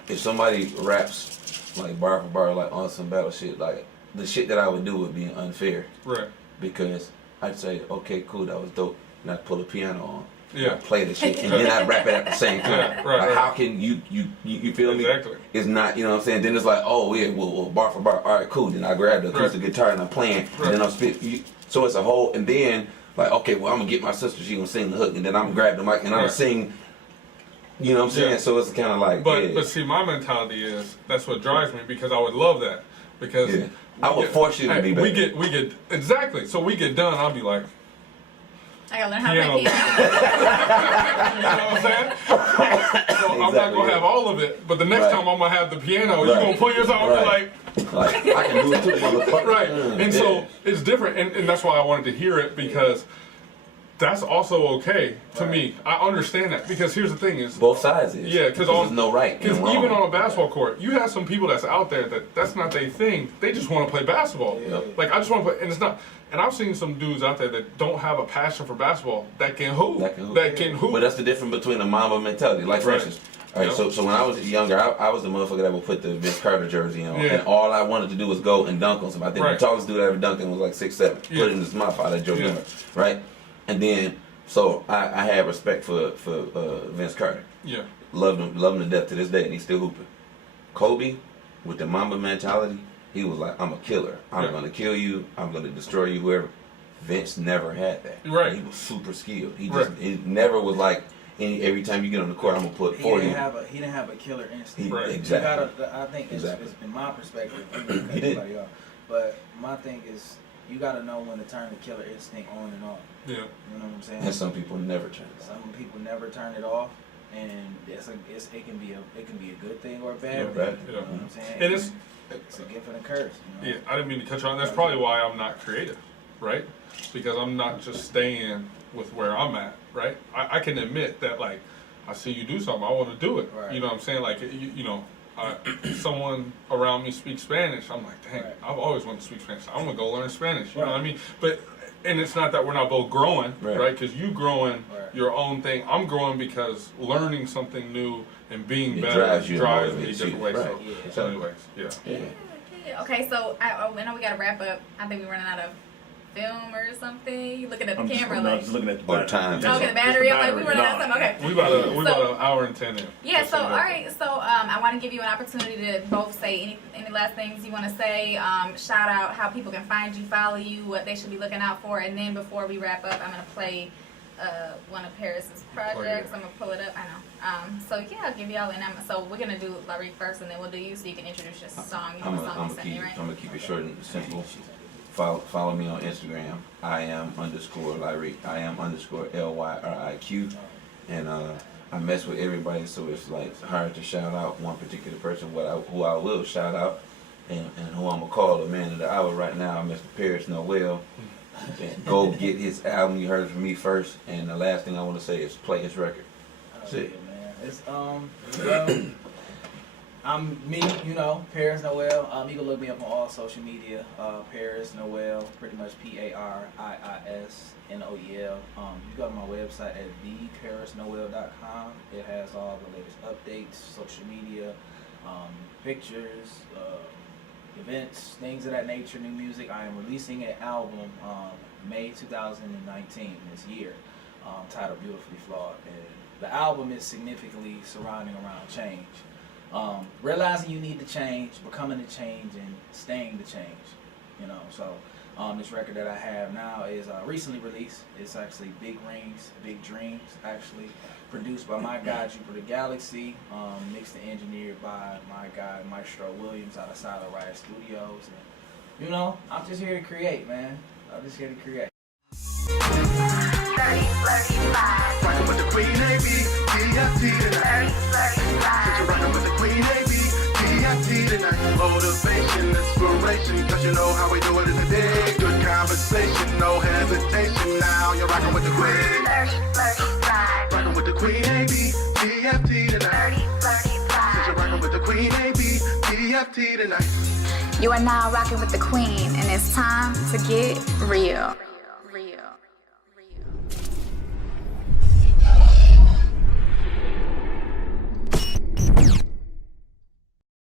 if somebody raps like bar for bar like on some battle shit, like the shit that I would do would be unfair. Right. Because I'd say, okay, cool, that was dope. And I'd pull a piano on. Yeah. I'd play the shit. And then I'd rap it at the same time. Yeah, right, like, right. how can you feel me? Exactly. It's not, you know what I'm saying? Then it's like, oh, yeah, well bar for bar. All right, cool. Then I grab the acoustic guitar and I'm playing. Right. And then I'm spitting. So it's a whole, and then, like, okay, well, I'm going to get my sister. She going to sing the hook. And then I'm going to grab the mic and I'm going Right. to sing. You know what I'm saying? Yeah. So it's kind of like, But see, my mentality is that's what drives me because I would love that because Yeah. I would force you to be better. We get exactly. So we get done. I'll be like, I gotta learn how to piano. play piano. You know what I'm saying? So I'm not Exactly, gonna yeah. have all of it, but the next Right. time I'm gonna have the piano. You Right. gonna pull yours out and Right. be like, like, I can do it too, motherfucker. right. And so it's different, and that's why I wanted to hear it because that's also okay to me. I understand that because here's the thing is. Both sides is. Yeah, because there's no right and Because wrong. even on a basketball court, you have some people that's out there that's not their thing. They just want to play basketball. Yeah. Like I just want to play, and it's not. And I've seen some dudes out there that don't have a passion for basketball that can hoop. That can hoop. But that's the difference between a Mamba mentality. Like for Right. instance, all right. Yep. So when I was younger, I was the motherfucker that would put the Vince Carter jersey on, Yeah. and all I wanted to do was go and dunk on somebody. I think Right. the tallest dude I ever dunked on was like 6'7". Yeah. Put it in his mouth out of Joe Yeah. Dumars, right? And then so I had respect for Vince Carter. Yeah. Loved him to death to this day, and he's still hooping. Kobe, with the Mamba mentality, he was like, I'm a killer. I'm Yeah. gonna kill you. I'm gonna destroy you. Whoever. Vince never had that. Right. He was super skilled. He Right. just he never was like every time you get on the court, I'm gonna put 40. He didn't have a killer instinct. Right. Exactly. You gotta, I think it's in my perspective. He did. Everybody else. But my thing is, you gotta know when to turn the killer instinct on and off. Yeah. You know what I'm saying? And some people never turn it. Some people never turn it off, and it can be a good thing or a bad Yeah, thing. bad. You know what I'm saying? And it's a gift and a curse. You know? yeah. I didn't mean to cut you on. That's probably why I'm not creative, right? Because I'm not just staying with where I'm at, right? I can admit that like I see you do something, I want to do it. Right. You know what I'm saying? Like someone around me speaks Spanish. I'm like, dang, Right. I've always wanted to speak Spanish. I'm gonna go learn Spanish. You know Right. what I mean? But and it's not that we're not both growing, right? Because you growing Right. your own thing. I'm growing because learning something new and being It better drives you and drives me motivates different you. ways. Right. So, Yeah. so anyways, yeah. Yeah. Okay, so I know we gotta wrap up. I think we're running out of film or something. You looking at the camera like. just looking at the Or battery. time. Okay, the battery. I'm like, we running out of time. Okay. We about So- an hour and 10 in. Yeah, Just so you all know. right, so I want to give you an opportunity to both say any last things you want to say, shout out how people can find you, follow you, what they should be looking out for, and then before we wrap up, I'm going to play one of Paris's projects. I'm going to pull it up, I know. So yeah, I'll give y'all, so we're going to do Larry first, and then we'll do you so you can introduce your song. You I'm have a song you sent me, right? gonna keep it short and simple. Follow me on Instagram. I am _Lyric. I am _LYRIQ. And I mess with everybody, so it's like hard to shout out one particular person. Who I will shout out, and who I'm gonna call the man of the hour right now, Mr. Paris Noel. And go get his album. You heard it from me first. And the last thing I want to say is play his record. That's it. Man. It's well, I'm me, Paris Noel. You can look me up on all social media. Paris Noel, pretty much PARIIS NOEL. You go to my website at theparisnoel.com. It has all the latest updates, social media, pictures, events, things of that nature, new music. I am releasing an album May 2019 this year, titled Beautifully Flawed. And the album is significantly surrounding around change. Realizing you need to change, becoming the change, and staying the change. you know. So this record that I have now is recently released. It's actually Big Rings, Big Dreams, actually produced by my guy Jupiter Galaxy, mixed and engineered by my guy Maestro Williams out of Silent Riot Studios. And, you know, I'm just here to create, man. I'm just here to create. Rockin' with the Queen AB, TFT tonight. Since you're rockin' with the Queen AB, TFT tonight. Motivation, inspiration, cause you know how we do it in the day. Good conversation, no hesitation. Now you're rockin' with the Queen. Rockin' with the Queen AB, TFT tonight. Since you're rockin' with the Queen AB, TFT tonight. You are now rocking with the Queen, and it's time to get real.